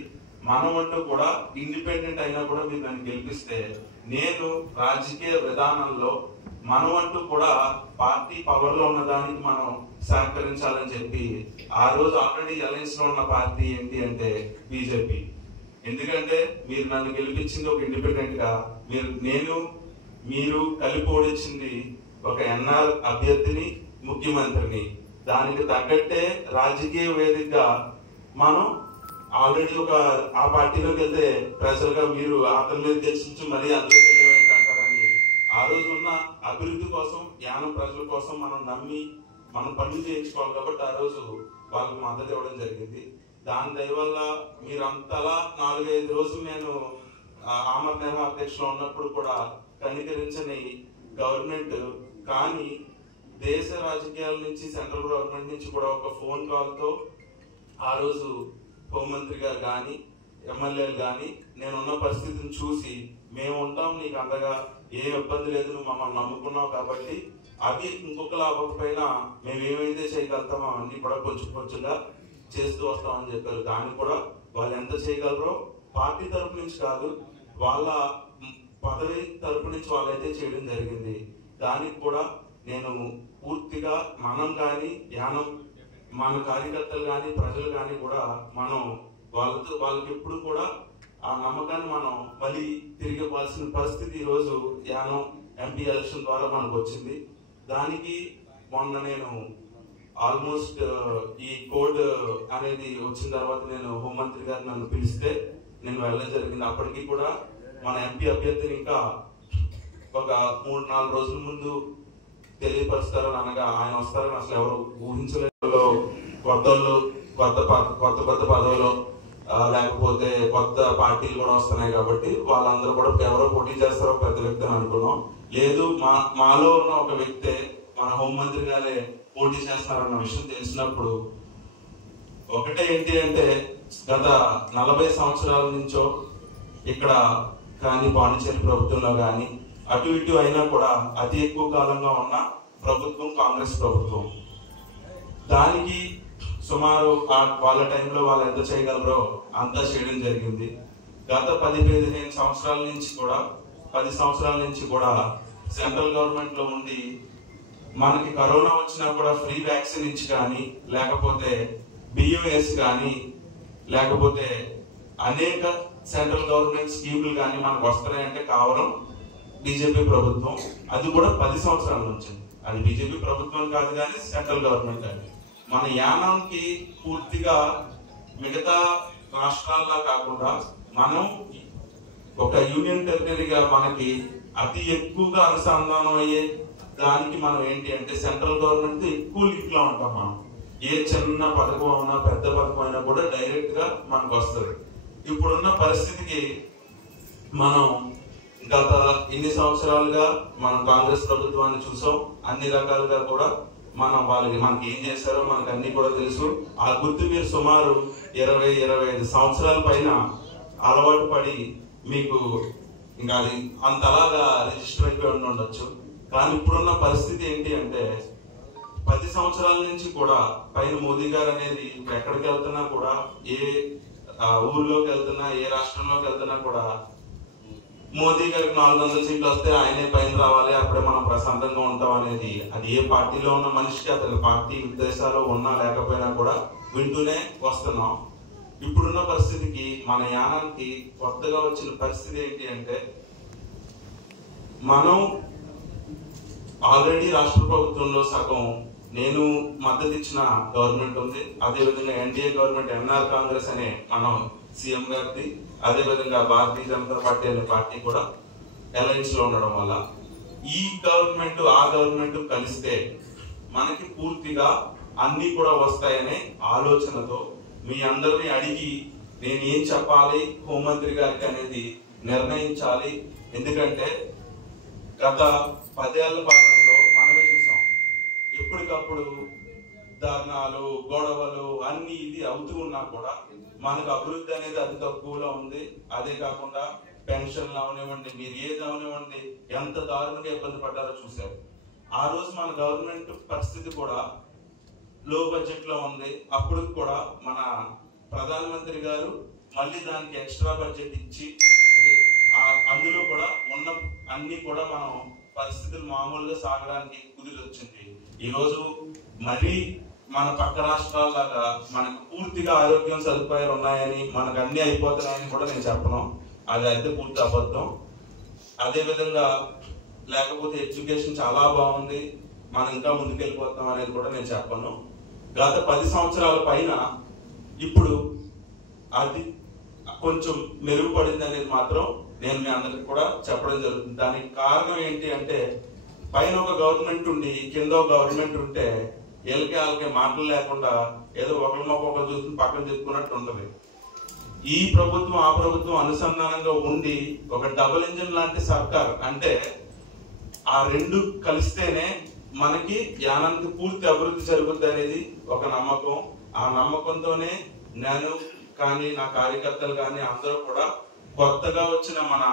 మనం అంటూ కూడా ఇండిపెండెంట్ అయినా కూడా మీరు నన్ను గెలిపిస్తే నేను రాజకీయ విధానంలో మనం అంటూ కూడా పార్టీ పవర్ లో ఉన్న దానికి మనం సహకరించాలని చెప్పి ఆ రోజు ఆల్రెడీ అలయన్స్ లో ఉన్న పార్టీ ఏంటి అంటే బీజేపీ. ఎందుకంటే మీరు నన్ను గెలిపించింది ఒక ఇండిపెండెంట్ గా, మీరు కలిపి ఓడించింది ఒక ఎన్ఆర్ అభ్యర్థిని, ముఖ్యమంత్రిని. దానికి తగ్గట్టే రాజకీయ వేదికగా మనం ఆల్రెడీ ఒక ఆ పార్టీలోకి వెళ్తే ప్రజలుగా మీరు అతని మీద గెలిచించి మరీ అందులోకి వెళ్ళేవేంటి అంటారని ఆ రోజు ఉన్న అభివృద్ధి కోసం యానం ప్రజల కోసం మనం నమ్మి మనం పనులు చేయించుకోవాలి కాబట్టి ఆ రోజు వాళ్ళకి మద్దతు ఇవ్వడం జరిగింది. దాని దయ వల్ల మీరంతలా 4-5 రోజులు నేను ఆమర నిరాహార దీక్షలో ఉన్నప్పుడు కూడా కనికరించని గవర్నమెంట్, కానీ దేశ రాజకీయాల నుంచి సెంట్రల్ గవర్నమెంట్ నుంచి కూడా ఒక ఫోన్ కాల్ తో ఆ రోజు హోంమంత్రి గారు కానీ ఎమ్మెల్యేలు కానీ నేనున్న పరిస్థితిని చూసి మేము ఉంటాం, నీకు అంతగా ఏ ఇబ్బంది లేదు, నువ్వు మమ్మల్ని నమ్ముకున్నావు కాబట్టి అవి ఇంకొకలా అవ్వకపోయినా మేము ఏమైతే చేయగలుగుతామో అన్ని కూడా కొంచెం కొంచెంగా చేస్తూ వస్తామని చెప్పారు. దాన్ని కూడా వాళ్ళు ఎంత చేయగలరో పార్టీ తరపు నుంచి కాదు, వాళ్ళ పదవి తరపు నుంచి వాళ్ళైతే చేయడం జరిగింది. దానికి కూడా నేను పూర్తిగా మనం కానీ యానం మన కార్యకర్తలు కానీ ప్రజలు కానీ కూడా మనం వాళ్ళకి ఎప్పుడు కూడా ఆ నమ్మకాన్ని మనం మళ్ళీ తిరిగి ఇవ్వాల్సిన పరిస్థితి ఈ రోజు యానం ఎంపీ ఎలక్షన్ ద్వారా మనకు వచ్చింది. దానికి మొన్న నేను ఆల్మోస్ట్ ఈ కోడ్ అనేది వచ్చిన తర్వాత నేను హోంమంత్రి గారు నన్ను పిలిస్తే నేను వెళ్ళడం జరిగింది. అప్పటికి కూడా మన ఎంపీ అభ్యర్థిని ఇంకా ఒక 3-4 రోజుల ముందు తెలియపరుస్తారని అనగా ఆయన వస్తారని అసలు ఎవరు ఊహించలేదు. కొత్త పదవులు లేకపోతే కొత్త పార్టీలు కూడా వస్తున్నాయి కాబట్టి వాళ్ళందరూ కూడా ఎవరో పోటీ చేస్తారో పెద్ద వ్యక్తి అని అనుకున్నాం. లేదు మాలో ఉన్న ఒక వ్యక్తే మన హోంమంత్రి గారే పోటీ చేస్తారన్న విషయం తెలిసినప్పుడు ఒకటే ఏంటి అంటే గత 40 సంవత్సరాల నుంచో ఇక్కడ కానీ పాండిచేరి ప్రభుత్వంలో కానీ అటు ఇటు అయినా కూడా అతి ఎక్కువ కాలంగా ఉన్న ప్రభుత్వం కాంగ్రెస్ ప్రభుత్వం. దానికి సుమారు వాళ్ళ టైంలో వాళ్ళు ఎంత చేయగలరో అంతా చేయడం జరిగింది. గత 10-15 సంవత్సరాల నుంచి కూడా 10 సంవత్సరాల నుంచి కూడా సెంట్రల్ గవర్నమెంట్ లో ఉండి మనకి కరోనా వచ్చినా కూడా ఫ్రీ వ్యాక్సిన్ ఇచ్చి కానీ లేకపోతే బియ్యం కానీ లేకపోతే అనేక సెంట్రల్ గవర్నమెంట్ స్కీములు కానీ మనకు వస్తున్నాయంటే కావడం బీజేపీ ప్రభుత్వం. అది కూడా 10 సంవత్సరాల నుంచి. అది బీజేపీ ప్రభుత్వం కాదు కానీ సెంట్రల్ గవర్నమెంట్ అని మన యానానికి పూర్తిగా మిగతా రాష్ట్రాల్లో కాకుండా మనం ఒక యూనియన్ టెరిటరీగా మనకి అతి ఎక్కువగా అనుసంధానం అయ్యే దానికి మనం ఏంటి అంటే సెంట్రల్ గవర్నమెంట్ ఎక్కువ లింక్ లో ఉంటాం. మనం ఏ చిన్న పథకం అయినా పెద్ద పథకం అయినా కూడా డైరెక్ట్ గా మనకు వస్తుంది. ఇప్పుడున్న పరిస్థితికి మనం గత ఇన్ని సంవత్సరాలుగా మనం కాంగ్రెస్ ప్రభుత్వాన్ని చూసాం. అన్ని రకాలుగా కూడా మనకి ఏం చేశారో మనకు అన్ని కూడా తెలుసు. ఆ గుర్తు మీరు సుమారు 20-25 సంవత్సరాల పైన అలవాటు పడి మీకు ఇంకా అది అంతలాగా రిజిస్టర్ అయిపోయి ఉండొచ్చు. కానీ ఇప్పుడున్న పరిస్థితి ఏంటి అంటే 10 సంవత్సరాల నుంచి కూడా పైన మోదీ గారు అనేది ఎక్కడికి వెళ్తున్నా కూడా, ఏ ఊర్లోకి వెళ్తున్నా, ఏ రాష్ట్రంలోకి వెళ్తున్నా కూడా మోదీ గారికి 400 సీట్లు వస్తే ఆయనే పైన రావాలి, అప్పుడే మనం ప్రశాంతంగా ఉంటాం అనేది అది ఏ పార్టీలో ఉన్న మనిషికి అతని పార్టీ ఉద్దేశాలు ఉన్నా లేకపోయినా కూడా వింటూనే వస్తున్నాం. ఇప్పుడున్న పరిస్థితికి మన యానానికి కొత్తగా వచ్చిన పరిస్థితి ఏంటి అంటే, మనం ఆల్రెడీ రాష్ట్ర ప్రభుత్వంలో సగం నేను మద్దతు ఇచ్చిన గవర్నమెంట్ ఉంది. అదేవిధంగా ఎన్డీఏ గవర్నమెంట్, ఎన్ఆర్ కాంగ్రెస్ అనే మనం సీఎం గారిది, అదేవిధంగా భారతీయ జనతా పార్టీ అనే పార్టీ కూడా అలయన్స్ లో ఉండడం వల్ల ఈ గవర్నమెంట్ ఆ గవర్నమెంట్ కలిస్తే మనకి పూర్తిగా అన్ని కూడా వస్తాయనే ఆలోచనతో మీ అందరినీ అడిగి నేను ఏం చెప్పాలి హోంమంత్రి గారికి అనేది నిర్ణయించాలి. ఎందుకంటే గత 10 ఏళ్ల పాలనలో మనమే చూసాం, ఎప్పటికప్పుడు ధర్నాలు, గొడవలు అన్ని ఇది అవుతూ ఉన్నా కూడా మనకు అభివృద్ధి అనేది అతి తక్కువలో ఉంది. అదే కాకుండా పెన్షన్లు అవనివ్వండి, మీరు ఏది అవనివ్వండి, ఎంత దారుణంగా ఇబ్బంది పడ్డారో చూశారు. ఆ రోజు మన గవర్నమెంట్ పరిస్థితి కూడా లో బడ్జెట్ లో ఉంది. అప్పుడు కూడా మన ప్రధానమంత్రి గారు మళ్ళీ దానికి ఎక్స్ట్రా బడ్జెట్ ఇచ్చి అందులో కూడా ఉన్న అన్ని కూడా మనం పరిస్థితులు మామూలుగా సాగడానికి కుదిరి వచ్చింది. ఈ రోజు మరీ మన పక్క రాష్ట్రాల లాగా మనకు పూర్తిగా ఆరోగ్యం సదుపాయాలు ఉన్నాయని, మనకు అన్ని అయిపోతున్నాయని కూడా నేను చెప్పను. అది అయితే పూర్తి అబద్ధం. అదే విధంగా లేకపోతే ఎడ్యుకేషన్ చాలా బాగుంది, మనం ఇంకా ముందుకెళ్ళిపోతాం అనేది కూడా నేను చెప్పను. గత 10 సంవత్సరాల పైన ఇప్పుడు అది కొంచెం మెరుగుపడింది అనేది మాత్రం నేను మీ అందరికి కూడా చెప్పడం జరుగుతుంది. దానికి కారణం ఏంటి అంటే, పైన ఒక గవర్నమెంట్ ఉండి కింద ఒక గవర్నమెంట్ ఉంటే వీళ్ళకి వాళ్ళకి మాటలు లేకుండా ఏదో ఒకరి మొక్క ఒకరు చూసుకుని పక్కన చెప్పుకున్నట్టు ఉంటది. ఈ ప్రభుత్వం ఆ ప్రభుత్వం అనుసంధానంగా ఉండి ఒక డబుల్ ఇంజిన్ లాంటి సర్కార్ అంటే ఆ రెండు కలిస్తేనే మనకి యానానికి పూర్తి అభివృద్ధి జరుగుద్ది అనేది ఒక నమ్మకం. ఆ నమ్మకంతోనే నేను కానీ నా కార్యకర్తలు కానీ అందరూ కూడా కొత్తగా వచ్చిన మన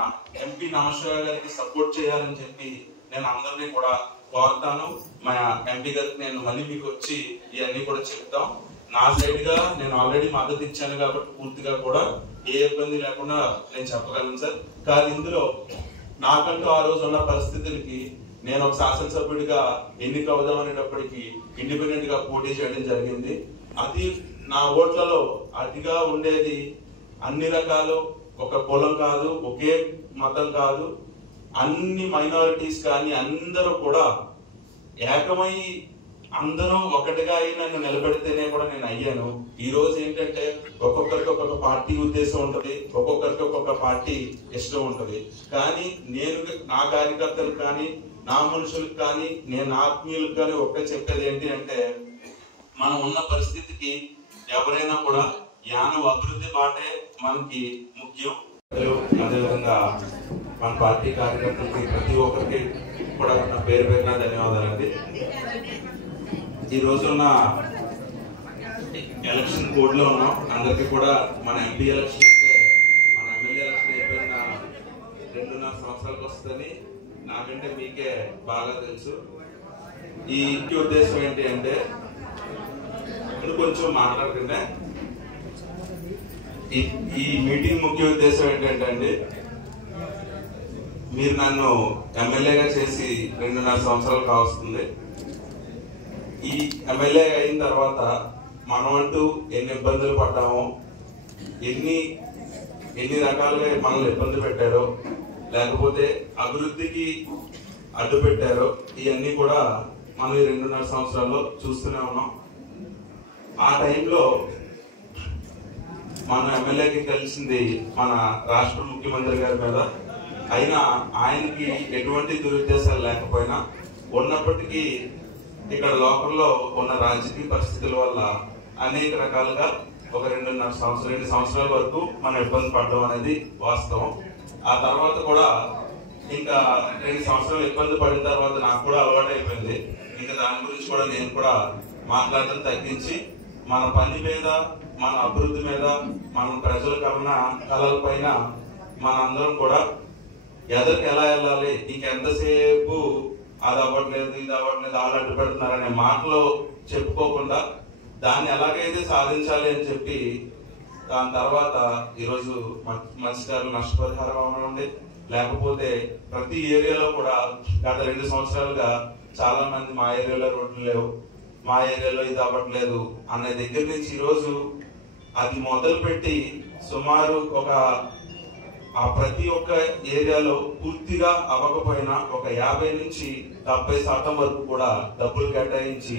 ఎంపీ నమశ్వర గారికి సపోర్ట్ చేయాలని చెప్పి నేను అందరినీ కూడా కోరుతాను. మా ఎంపీ గారికి నేను మళ్ళీ మీకు వచ్చి ఇవన్నీ కూడా చెప్తాం. నా సైడ్ గా నేను ఆల్రెడీ మద్దతు ఇచ్చాను కాబట్టి పూర్తిగా కూడా ఏ ఇబ్బంది లేకుండా నేను చెప్పగలను సార్. కానీ ఇందులో నాకంటూ ఆ రోజు ఉన్న పరిస్థితులకి నేను ఒక శాసనసభ్యుడిగా ఎన్నిక అవుదాం అనేటప్పటికి ఇండిపెండెంట్ గా పోటీ చేయడం జరిగింది. అది నా ఓట్లలో అతిగా ఉండేది అన్ని రకాలు, ఒక కులం కాదు, ఒకే మతం కాదు, అన్ని మైనారిటీస్ కానీ అందరూ కూడా ఏకమై అందరూ ఒకటిగా అయి నన్ను నిలబెడితేనే కూడా నేను అయ్యాను. ఈ రోజు ఏంటంటే ఒక్కొక్కరికి ఒక్కొక్క పార్టీ ఉద్దేశం ఉంటది, ఒక్కొక్కరికి ఒక్కొక్క పార్టీ ఇష్టం ఉంటది. కానీ నేను నా కార్యకర్తలకు కానీ నా మనుషులకు కానీ నేను ఆత్మీయులకు కానీ ఒకే చెప్పేది ఏంటి అంటే, మనం ఉన్న పరిస్థితికి ఎవరైనా కూడా యానం అభివృద్ధి బాటే మనకి ముఖ్యం. అదేవిధంగా మన పార్టీ కార్యకర్తలకి ప్రతి ఒక్కరికి కూడా నా పేరు పేరున ధన్యవాదాలండి. ఈ రోజున్న ఎలక్షన్ కోడ్ లో ఉన్నాం. అందరికి కూడా మన ఎంపీ ఎలక్షన్ అంటే మన ఎమ్మెల్యే ఎలక్షన్ అయిపోయిన 2.5 సంవత్సరాలకు వస్తుందని నాకంటే మీకే బాగా తెలుసు. ఈ ఉద్దేశం ఏంటి అంటే, కొంచెం మాట్లాడుతుంటే ఈ మీటింగ్ ముఖ్య ఉద్దేశం ఏంటంటే అండి, మీరు నన్ను ఎమ్మెల్యేగా చేసి 2.5 సంవత్సరాలు కావస్తుంది. ఈ ఎమ్మెల్యే అయిన తర్వాత మనం అంటూ ఎన్ని ఇబ్బందులు పడ్డామో, ఎన్ని రకాలుగా మనల్ని ఇబ్బంది పెట్టారో, లేకపోతే అభివృద్ధికి అడ్డు పెట్టారో, ఇవన్నీ కూడా మనం ఈ 2.5 సంవత్సరాల్లో చూస్తూనే ఉన్నాం. ఆ టైంలో మన ఎమ్మెల్యేకి కలిసింది మన రాష్ట్ర ముఖ్యమంత్రి గారి మీద. అయినా ఆయనకి ఎటువంటి దురుద్దేశాలు లేకపోయినా ఉన్నప్పటికీ ఇక్కడ లోకల్లో ఉన్న రాజకీయ పరిస్థితుల వల్ల అనేక రకాలుగా ఒక 2 సంవత్సరాల వరకు మనం ఇబ్బంది పడడం అనేది వాస్తవం. ఆ తర్వాత కూడా ఇంకా 2 సంవత్సరాలు ఇబ్బంది పడిన తర్వాత నాకు కూడా అలవాటు అయిపోయింది. ఇంకా దాని గురించి కూడా నేను కూడా మాట్లాడడం తగ్గించి మన పని మీద, మన అభివృద్ధి మీద, మన ప్రజల కళల పైన మన అందరం కూడా ఎదరికి ఎలా వెళ్ళాలి, ఇంకెంతసేపు అది అవ్వట్లేదు, ఇది అవ్వట్లేదు, వాళ్ళు అడ్డు పెడుతున్నారనే మాటలు చెప్పుకోకుండా దాన్ని ఎలాగైతే సాధించాలి అని చెప్పి దాని తర్వాత ఈరోజు మత్స్యకారులు నష్టపరిహారం అవ్వనండి, లేకపోతే ప్రతి ఏరియాలో కూడా గత 2 సంవత్సరాలుగా చాలా మంది మా ఏరియాలో రోడ్లు లేవు, మా ఏరియాలో ఇది అవ్వట్లేదు అనే దగ్గర నుంచి ఈరోజు అది మొదలు పెట్టి సుమారు ఆ ప్రతి ఒక్క ఏరియాలో పూర్తిగా అవ్వకపోయినా ఒక 50 నుంచి 70% వరకు కూడా డబ్బులు కేటాయించి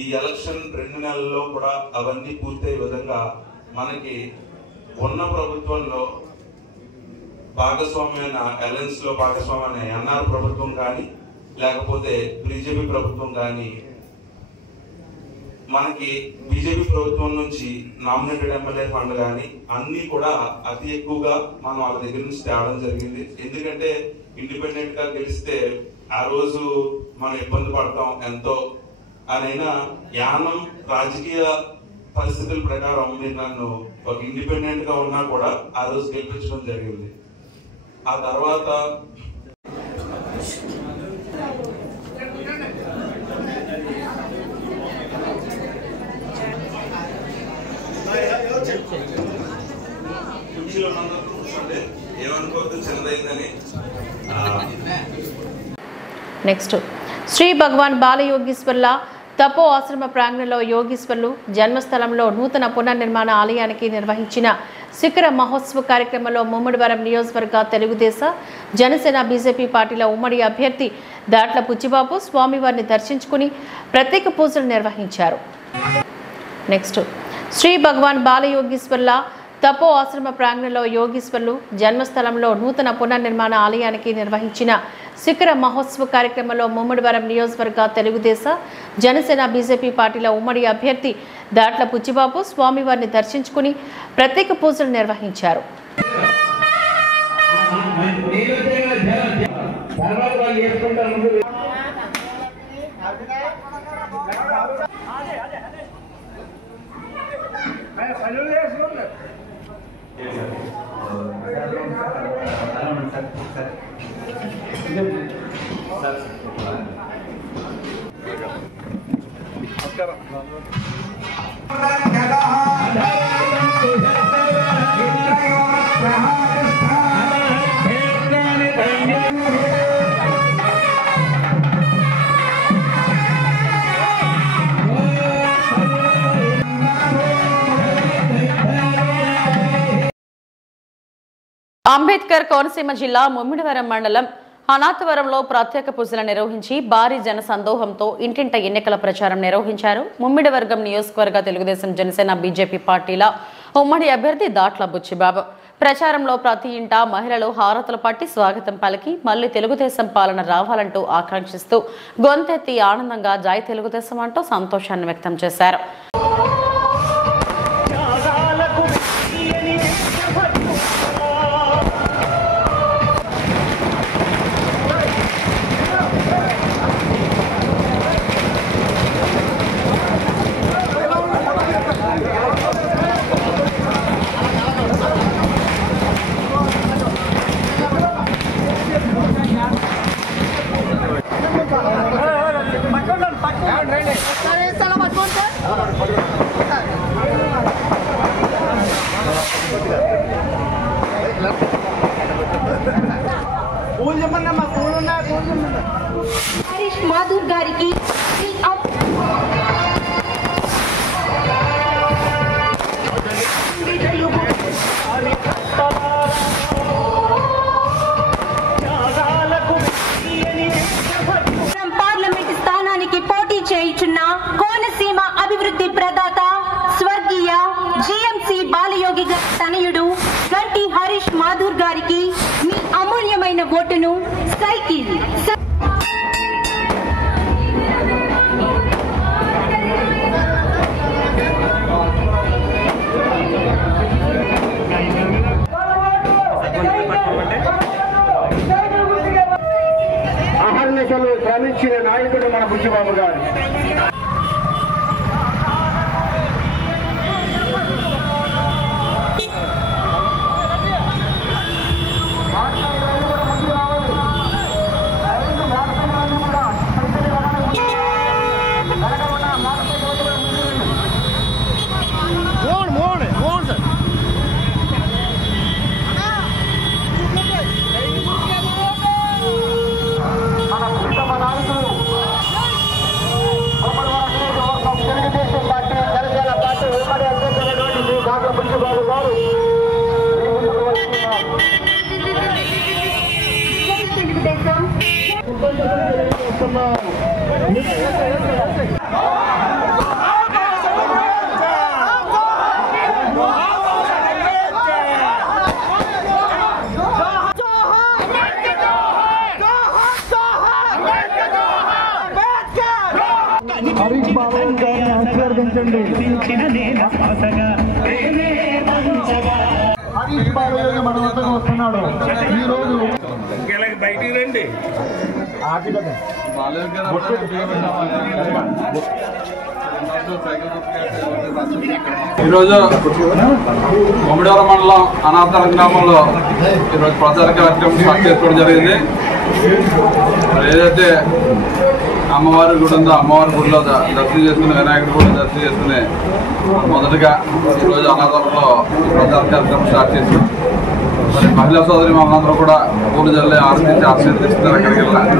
ఈ ఎలక్షన్ 2 నెలల్లో కూడా అవన్నీ పూర్తయ్యే విధంగా మనకి ఉన్న ప్రభుత్వంలో భాగస్వామ్యమైన అలయన్స్ లో భాగస్వామ్యమైన ఎన్ఆర్ ప్రభుత్వం కానీ లేకపోతే బీజేపీ ప్రభుత్వం కానీ మనకి బీజేపీ ప్రభుత్వం నుంచి నామినేటెడ్ ఎమ్మెల్యే ఫండ్ కానీ అన్ని కూడా అతి ఎక్కువగా మనం వాళ్ళ దగ్గర నుంచి తేవడం జరిగింది. ఎందుకంటే ఇండిపెండెంట్ గా గెలిస్తే ఆ రోజు మనం ఇబ్బంది పడతాం ఎంతో అనైనా యానం రాజకీయ పరిస్థితుల ప్రకారం మీరు నన్ను ఒక ఇండిపెండెంట్ గా ఉన్నా కూడా ఆ రోజు గెలిపించడం జరిగింది. ఆ తర్వాత ఏమనుకోవద్దు చిన్నదైందని. నెక్స్ట్ శ్రీ భగవాన్ బాలయోగీశ్వర్ల తపో ఆశ్రమ ప్రాంగణంలో యోగీశ్వర్లు జన్మస్థలంలో నూతన పునర్నిర్మాణ ఆలయానికి నిర్వహించిన శిఖర మహోత్సవ కార్యక్రమంలో ముమ్మడివరం నియోజకవర్గ తెలుగుదేశ జనసేన బీజేపీ పార్టీల ఉమ్మడి అభ్యర్థి దాట్ల పుచ్చిబాబు స్వామివారిని దర్శించుకుని ప్రత్యేక పూజలు నిర్వహించారు. నెక్స్ట్ శ్రీ భగవాన్ బాలయోగీశ్వర్ల తపో ఆశ్రమ ప్రాంగణంలో యోగీశ్వర్లు జన్మస్థలంలో నూతన పునర్నిర్మాణ ఆలయానికి నిర్వహించిన శిఖర మహోత్సవ కార్యక్రమంలో ముమ్మడివరం నియోజకవర్గ తెలుగుదేశ జనసేన బీజేపీ పార్టీల ఉమ్మడి అభ్యర్థి దాట్ల పుచ్చిబాబు స్వామివారిని దర్శించుకుని ప్రత్యేక పూజలు నిర్వహించారు. అంబేద్కర్ కోనసీమ జిల్లా ముమ్మిడివరం మండలం అనాథవరంలో ప్రత్యేక పూజలు నిర్వహించి భారీ జన సందోహంతో ఇంటింట ఎన్నికల ప్రచారం నిర్వహించారు. ముమ్మిడివర్గం నియోజకవర్గ తెలుగుదేశం జనసేన బీజేపీ పార్టీల ఉమ్మడి అభ్యర్థి దాట్ల బుచ్చిబాబు ప్రచారంలో ప్రతి ఇంట మహిళలు హారతులు పట్టి స్వాగతం పలికి మళ్లీ తెలుగుదేశం పాలన రావాలంటూ ఆకాంక్షిస్తూ గొంతెత్తి ఆనందంగా జై తెలుగుదేశం అంటూ సంతోషాన్ని వ్యక్తం చేశారు. హరీష్ మాధూర్ గారికి పార్లమెంట్ స్థానానికి పోటీ చేయుచున్న కోనసీమ అభివృద్ధి ప్రదాత స్వర్గీయ జిఎంసి బాలయోగి తనయుడు గంటి హరీష్ మాధూర్ గారికి మీ అమూల్యమైన ఓటును సైకిల్ అహర్నిశలు శ్రమించిన నాయకుడు మన బుచ్చిబాబు గారు. హరీష్ బాలయ్య మన వద్దకు వస్తున్నాడు. ఈ రోజు బయటికి రండి. ఈరోజు కొమిడవరం మండలం అనాథాల గ్రామంలో ఈరోజు ప్రచార కార్యక్రమం స్టార్ట్ చేసుకోవడం జరిగింది. ఏదైతే అమ్మవారి గుడి ఉందో అమ్మవారి గుడిలో దర్శనం చేసుకుని వినాయకుడి గుడి దర్శనం చేసుకుని మొదటగా ఈరోజు అనాథాలలో ప్రచార కార్యక్రమం స్టార్ట్ చేసాం. మరి మహిళా సోదరి మనందరూ కూడా పూలు జల్లి ఆలోచించి ఆశీర్వదిస్తున్నారు అక్కడికి వెళ్ళాలి.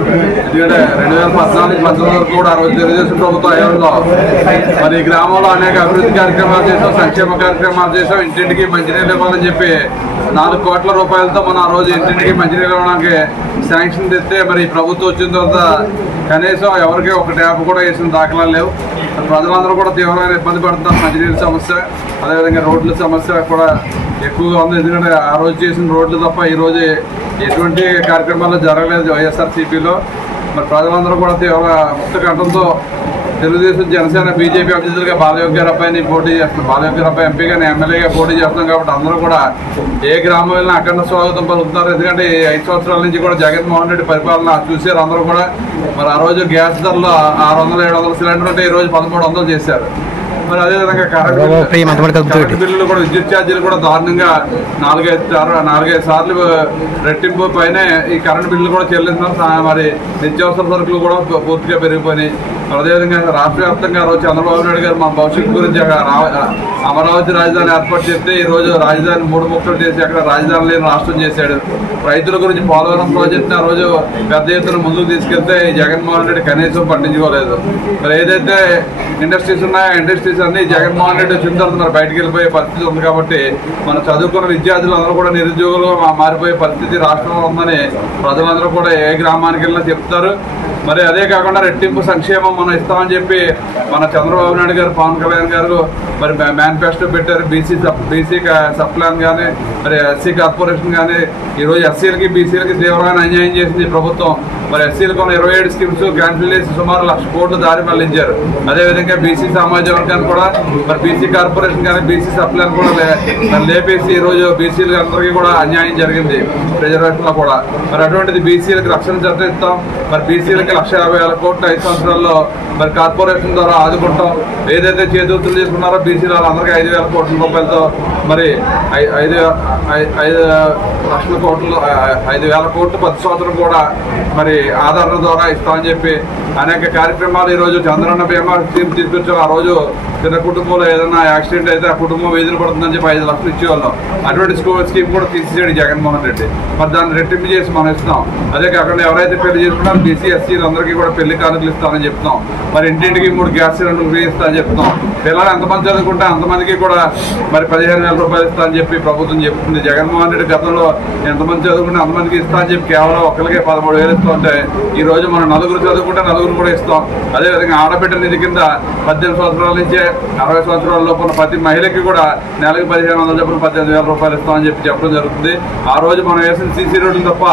ఎందుకంటే 2014-15 వరకు కూడా ఆ రోజు తెలుగుదేశం ప్రభుత్వం హయాంలో మరి ఈ గ్రామంలో అనేక అభివృద్ధి కార్యక్రమాలు చేసాం, సంక్షేమ కార్యక్రమాలు చేసాం. ఇంటింటికి మంచినీళ్ళు ఇవ్వాలని చెప్పి 4 కోట్ల రూపాయలతో మనం ఆ రోజు ఇంటింటికి మంచినీళ్ళు ఇవ్వడానికి శాంక్షన్ తెస్తే మరి ప్రభుత్వం వచ్చిన తర్వాత కనీసం ఎవరికి ఒక ట్యాప్ కూడా వేసిన దాఖలాలు లేవు. ప్రజలందరూ కూడా తీవ్రమైన ఇబ్బంది పడుతున్నారు. మంచినీళ్ళ సమస్య, అదేవిధంగా రోడ్ల సమస్య కూడా ఎక్కువగా ఉంది. ఎందుకంటే ఆ రోజు చేసిన రోడ్లు తప్ప ఈ రోజు ఎటువంటి కార్యక్రమాలు జరగలేదు వైఎస్ఆర్సీపీలో. మరి ప్రజలందరూ కూడా తీవ్ర ముక్త కంఠంతో తెలుగుదేశం, జనసేన, బీజేపీ అభ్యర్థులుగా బాలయోగి గారి అబ్బాయిని పోటీ చేస్తున్నాం. బాలయోగి గారి అబ్బాయి ఎంపీగానే ఎమ్మెల్యేగా పోటీ చేస్తున్నాం కాబట్టి అందరూ కూడా ఏ గ్రామం వెళ్ళినా అఖండ స్వాగతం పలుకుతున్నారు. ఎందుకంటే 5 సంవత్సరాల నుంచి కూడా జగన్మోహన్ రెడ్డి పరిపాలన చూశారు అందరూ కూడా. మరి ఆ రోజు గ్యాస్ ధరలు 600-700 సిలిండర్ ఉంటే ఈ రోజు 1300 చేశారు. మరి అదేవిధంగా కరెంటు బిల్లులు కూడా, విద్యుత్ ఛార్జీలు కూడా దారుణంగా 4-5 సార్లు రెట్టింపు పైన ఈ కరెంటు బిల్లులు కూడా చెల్లిస్తున్నారు. మరి నిత్యావసర సరుకులు కూడా పూర్తిగా పెరిగిపోయినాయి. అదేవిధంగా రాష్ట్ర వ్యాప్తంగా రోజు చంద్రబాబు నాయుడు గారు మన భవిష్యత్తు గురించి అమరావతి రాజధాని ఏర్పాటు చేస్తే ఈ రోజు రాజధాని 3 ముక్కలు చేసి అక్కడ రాజధాని లేని రాష్ట్రం చేశాడు. రైతుల గురించి పోలవరం ప్రాజెక్టుని ఆ రోజు పెద్ద ఎత్తున ముందుకు తీసుకెళ్తే ఈ జగన్మోహన్ రెడ్డి కనీసం పట్టించుకోలేదు. మరి ఏదైతే ఇండస్ట్రీస్ ఉన్నాయో ఇండస్ట్రీస్ అన్ని జగన్మోహన్ రెడ్డి వచ్చిన తర్వాత మరి బయటకు వెళ్ళిపోయే పరిస్థితి ఉంది. కాబట్టి మన చదువుకున్న విద్యార్థులు అందరూ కూడా నిరుద్యోగులుగా మారిపోయే పరిస్థితి రాష్ట్రంలో ఉందని ప్రజలందరూ కూడా ఏ గ్రామానికి వెళ్ళినా చెప్తారు. మరి అదే కాకుండా రెట్టింపు సంక్షేమం మనం ఇస్తామని చెప్పి మన చంద్రబాబు నాయుడు గారు, పవన్ కళ్యాణ్ గారు మరి మేనిఫెస్టో పెట్టారు. బీసీ సబ్ ప్లాన్ కానీ, మరి ఎస్సీ కార్పొరేషన్ కానీ, ఈరోజు ఎస్సీలకి బీసీలకి తీవ్రమైన అన్యాయం చేసింది ప్రభుత్వం. మరి ఎస్సీలకు 27 స్కీమ్స్ క్యాన్సిల్ చేసి సుమారు 1,00,000 కోట్లు దారి మళ్లించారు. అదేవిధంగా బీసీ సామాజిక వర్గాన్ని కూడా మరి బీసీ కార్పొరేషన్ కానీ బీసీ సబ్ ప్లాన్ కూడా లేపేసి ఈరోజు బీసీలు అందరికీ కూడా అన్యాయం జరిగింది రిజర్వేషన్ లో కూడా. మరి అటువంటిది బీసీలకు రక్షణ చట్టం ఇస్తాం. మరి బీసీలకి 1,50,000 కోట్లు 5 సంవత్సరాల్లో మరి కార్పొరేషన్ ద్వారా ఆదుకుంటాం. ఏదైతే చేతులు చేసుకున్నారో బీసీలు వాళ్ళందరికీ 5,000 కోట్ల రూపాయలతో మరి 5 లక్షల కోట్లు 5,000 కోట్లు 10 సంవత్సరం కూడా మరి ఆధారాల ద్వారా ఇస్తామని చెప్పి అనేక కార్యక్రమాలు ఈరోజు చంద్రన్న బీమా స్కీమ్ తీసుకొచ్చాం. ఆ రోజు చిన్న కుటుంబంలో ఏదైనా యాక్సిడెంట్ అయితే ఆ కుటుంబం వేదిన పడుతుందని చెప్పి 5 లక్షలు ఇచ్చేవాళ్ళం. అటువంటి స్కీమ్ కూడా తీసేసాడు జగన్మోహన్ రెడ్డి. మరి దాన్ని రెట్టింపు చేసి మనం ఇస్తాం. అదే కాకుండా ఎవరైతే పెళ్లి చేసుకున్నారో బీసీ ఎస్సీలు అందరికీ కూడా పెళ్లి కానుకలు ఇస్తామని చెప్తాం. మరి ఇంటింటికి 3 గ్యాస్ సిలిండర్లు ఫ్రీ ఇస్తామని చెప్తాం. పిల్లలు ఎంతమంది చదువుకుంటే అంతమందికి కూడా మరి 15,000 రూపాయలు ఇస్తామని చెప్పి ప్రభుత్వం చెప్తుంది. జగన్మోహన్ రెడ్డి గతంలో ఎంతమంది చదువుకుంటే అంతమందికి ఇస్తామని చెప్పి కేవలం ఒకరికి 13,000 ఇస్తుంటే ఈ రోజు మనం 4 చదువుకుంటే 4 కూడా ఇస్తాం. అదేవిధంగా ఆడబిడ్డ నిధి కింద 18 సంవత్సరాల నుంచే 60 సంవత్సరాల లోపల ప్రతి మహిళకి కూడా నెలకు 1,500 చొప్పున 18,000 రూపాయలు ఇస్తామని చెప్పి చెప్పడం జరుగుతుంది. ఆ రోజు మనం వేసిన సీసీ రోడ్లు తప్ప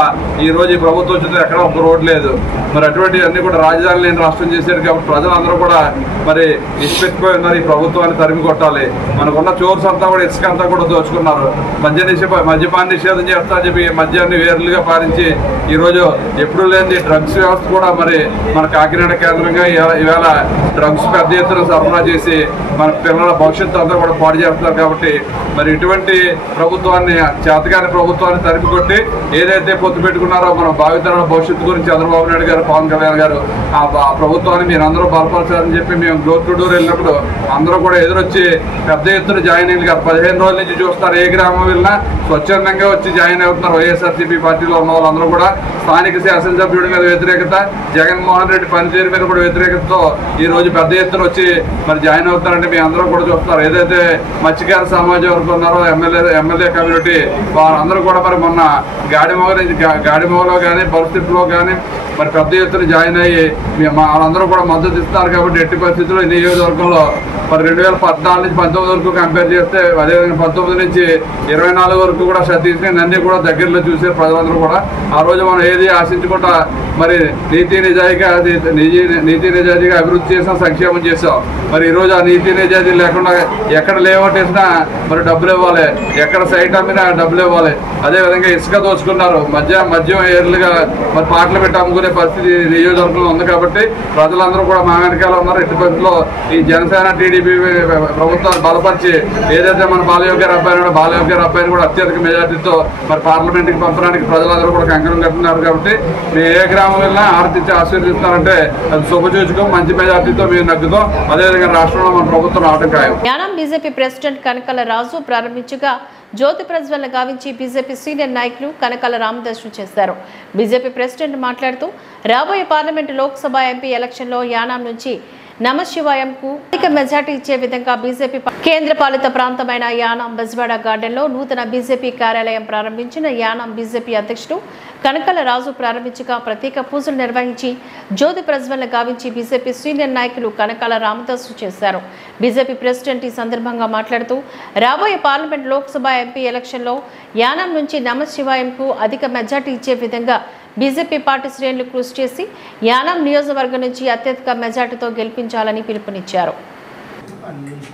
ఈ రోజు ఈ ప్రభుత్వం వచ్చిందో ఎక్కడ ఒక రోడ్ లేదు. మరి అటువంటి అన్ని కూడా రాజధాని లేని రాష్ట్రం చేశారు. కాబట్టి ప్రజలందరూ కూడా మరి ఇష్టపెట్టుకుని ఉన్నారు ఈ ప్రభుత్వాన్ని తరిమి కొట్టాలి. మనకున్న చోర్స్ అంతా కూడా ఇసుక అంతా కూడా దోచుకున్నారు. మద్యపాన నిషేధం చేస్తా అని చెప్పి మద్యాన్ని వేరులుగా పాలించి ఈ రోజు ఎప్పుడు లేని డ్రగ్స్ వ్యవస్థ కూడా మరి మన కాకినాడ కేంద్రంగా ఈవేళ డ్రగ్స్ పెద్ద ఎత్తున సరఫరా చేసి మన పిల్లల భవిష్యత్తు అంతా కూడా పాడు చేస్తున్నారు. కాబట్టి మరి ఇటువంటి ప్రభుత్వాన్ని, చేతగాని ప్రభుత్వాన్ని తరిమి కొట్టి ఏదైతే పొత్తు పెట్టుకున్నారో మన భావితరాల భవిష్యత్తు గురించి చంద్రబాబు నాయుడు గారు, పవన్ కళ్యాణ్ గారు ఆ ప్రభుత్వాన్ని మీరు అందరూ బలపరచారని చెప్పి మేము డోర్ టు డోర్ వెళ్ళినప్పుడు అందరూ కూడా ఎదురొచ్చి పెద్ద ఎత్తున జాయిన్ అయ్యి 15 రోజుల నుంచి చూస్తారు. ఏ గ్రామం వెళ్ళినా స్వచ్ఛందంగా వచ్చి జాయిన్ అవుతున్నారు. వైఎస్ఆర్సీపీ పార్టీలో ఉన్న వాళ్ళందరూ కూడా స్థానిక శాసనసభ సభ్యుడి మీద వ్యతిరేకత, జగన్మోహన్ రెడ్డి పనితీరు మీద కూడా వ్యతిరేకతతో ఈ రోజు పెద్ద ఎత్తున వచ్చి మరి జాయిన్ అవుతారంటే మీ అందరూ కూడా చూస్తున్నారు. ఏదైతే మత్స్యకార సమాజం వరకు ఉన్నారో ఎమ్మెల్యే కమ్యూనిటీ వారందరూ కూడా మరి మొన్న గాడిమోగలో కానీ పరిస్థితుల్లో కానీ మరి పెద్ద ఎత్తున జాయిన్ అయ్యి వాళ్ళందరూ కూడా మద్దతు ఇస్తున్నారు. కాబట్టి ఎట్టి పరిస్థితుల్లో ఈ నియోజకవర్గంలో మరి 2014 నుంచి 19 వరకు కంపేర్ చేస్తే, అదేవిధంగా 19 నుంచి 24 వరకు కూడా సతీష్ని నన్ను కూడా దగ్గరలో చూసే ప్రజలందరూ కూడా ఆ రోజు మనం ఏది ఆశించకుండా మరి నీతి నిజాయితీగా అభివృద్ధి చేసాం, సంక్షేమం చేసాం. మరి ఈరోజు ఆ నీతి నిజాయితీ లేకుండా ఎక్కడ లేఅవుట్ వేసినా మరి డబ్బులు ఇవ్వాలి, ఎక్కడ సైట్ అమ్మినా డబ్బులు ఇవ్వాలి. అదేవిధంగా ఇసుక దోచుకున్నారు, మద్యం ఏర్లుగా మరి పాటలు పెట్టి అమ్ముకునే పరిస్థితి నియోజకవర్గంలో ఉంది. కాబట్టి ప్రజలందరూ కూడా మా వెనకాల ఉన్నారు. ఎట్టి పరిస్థితుల్లో ఈ జనసేన టీడీపీ ప్రభుత్వాన్ని బలపరిచి ఏదైతే మన బాలయోగి గారి అబ్బాయిని కూడా అత్యధిక మెజార్టీతో మరి పార్లమెంట్కి పంపడానికి ప్రజలందరూ కూడా కంకణం కట్టున్నారు. కాబట్టి మేము ఏ గ్రామం వెళ్ళినా ఆర్తించి ఆశీర్వదిస్తున్నారంటే అది శుభసూచకం. మంచి మెజార్టీతో మేము నగ్గుతాం. అదేవిధంగా రాష్ట్రంలో మన ప్రభుత్వం రావడం ఖాయం. యానాం బీజేపీ ప్రెసిడెంట్ కనకల రాజు ప్రారంభించగా జ్యోతి ప్రజ్వలన గావించి బీజేపీ సీనియర్ నాయకులు కనకల రామదర్శనం చేశారు. బీజేపీ ప్రెసిడెంట్ మాట్లాడుతూ రాబోయే పార్లమెంటు లోక్సభ ఎంపీ ఎలక్షన్లో యానాం నుంచి నమశివాయంకు అధిక మెజార్టీ ఇచ్చే విధంగా బీజేపీ కేంద్ర పాలిత ప్రాంతమైన యానాం బెజ్వాడ గార్డెన్ లో నూతన బీజేపీ కార్యాలయం ప్రారంభించిన యానాం బీజేపీ అధ్యక్షుడు కనకల రాజు ప్రారంభించగా ప్రత్యేక పూజలు నిర్వహించి జ్యోతి ప్రజ్వలన గావించి బీజేపీ సీనియర్ నాయకులు కనకల రామదాసు చేశారు. బీజేపీ ప్రెసిడెంట్ ఈ సందర్భంగా మాట్లాడుతూ రాబోయే పార్లమెంట్ లోక్సభ ఎంపీ ఎలక్షన్లో యానాం నుంచి నమశివాయంకు అధిక మెజార్టీ ఇచ్చే విధంగా బీజేపీ పార్టీ శ్రేణులు కృషి చేసి యానాం నియోజకవర్గం నుంచి అత్యధిక మెజార్టీతో గెలిపించాలని పిలుపునిచ్చారు.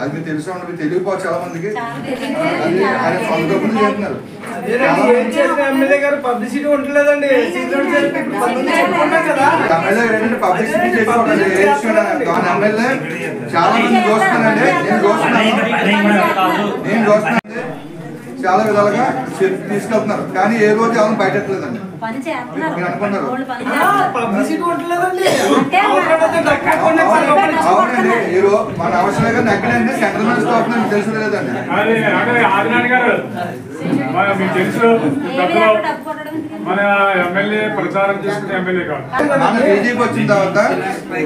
అది తెలుసు తెలియకపోవచ్చు చాలా మందికి. ఎమ్మెల్యే గారు పబ్లిసిటీ ఉండలేదండి. పబ్లిసిటీ చేసుకోవాలి. ఎమ్మెల్యే చాలా మంది చూస్తున్నానండి. నేను చూస్తున్నాను చాలా విధాలుగా తీసుకెళ్తున్నారు. కానీ ఏ రోజు ఎవరు బయటలేదండి. మీరు అనుకున్నారు అవునండి. ఈరోజు మన అవసరంగా నగ్గినండి సెంట్రల్ మినిస్టర్ అవుతుందని తెలుసు లేదండి. మన ఎమ్మెల్యే ప్రచారం చేసుకునే ఎమ్మెల్యే కాదు. మన బీజేపీ వచ్చిన తర్వాత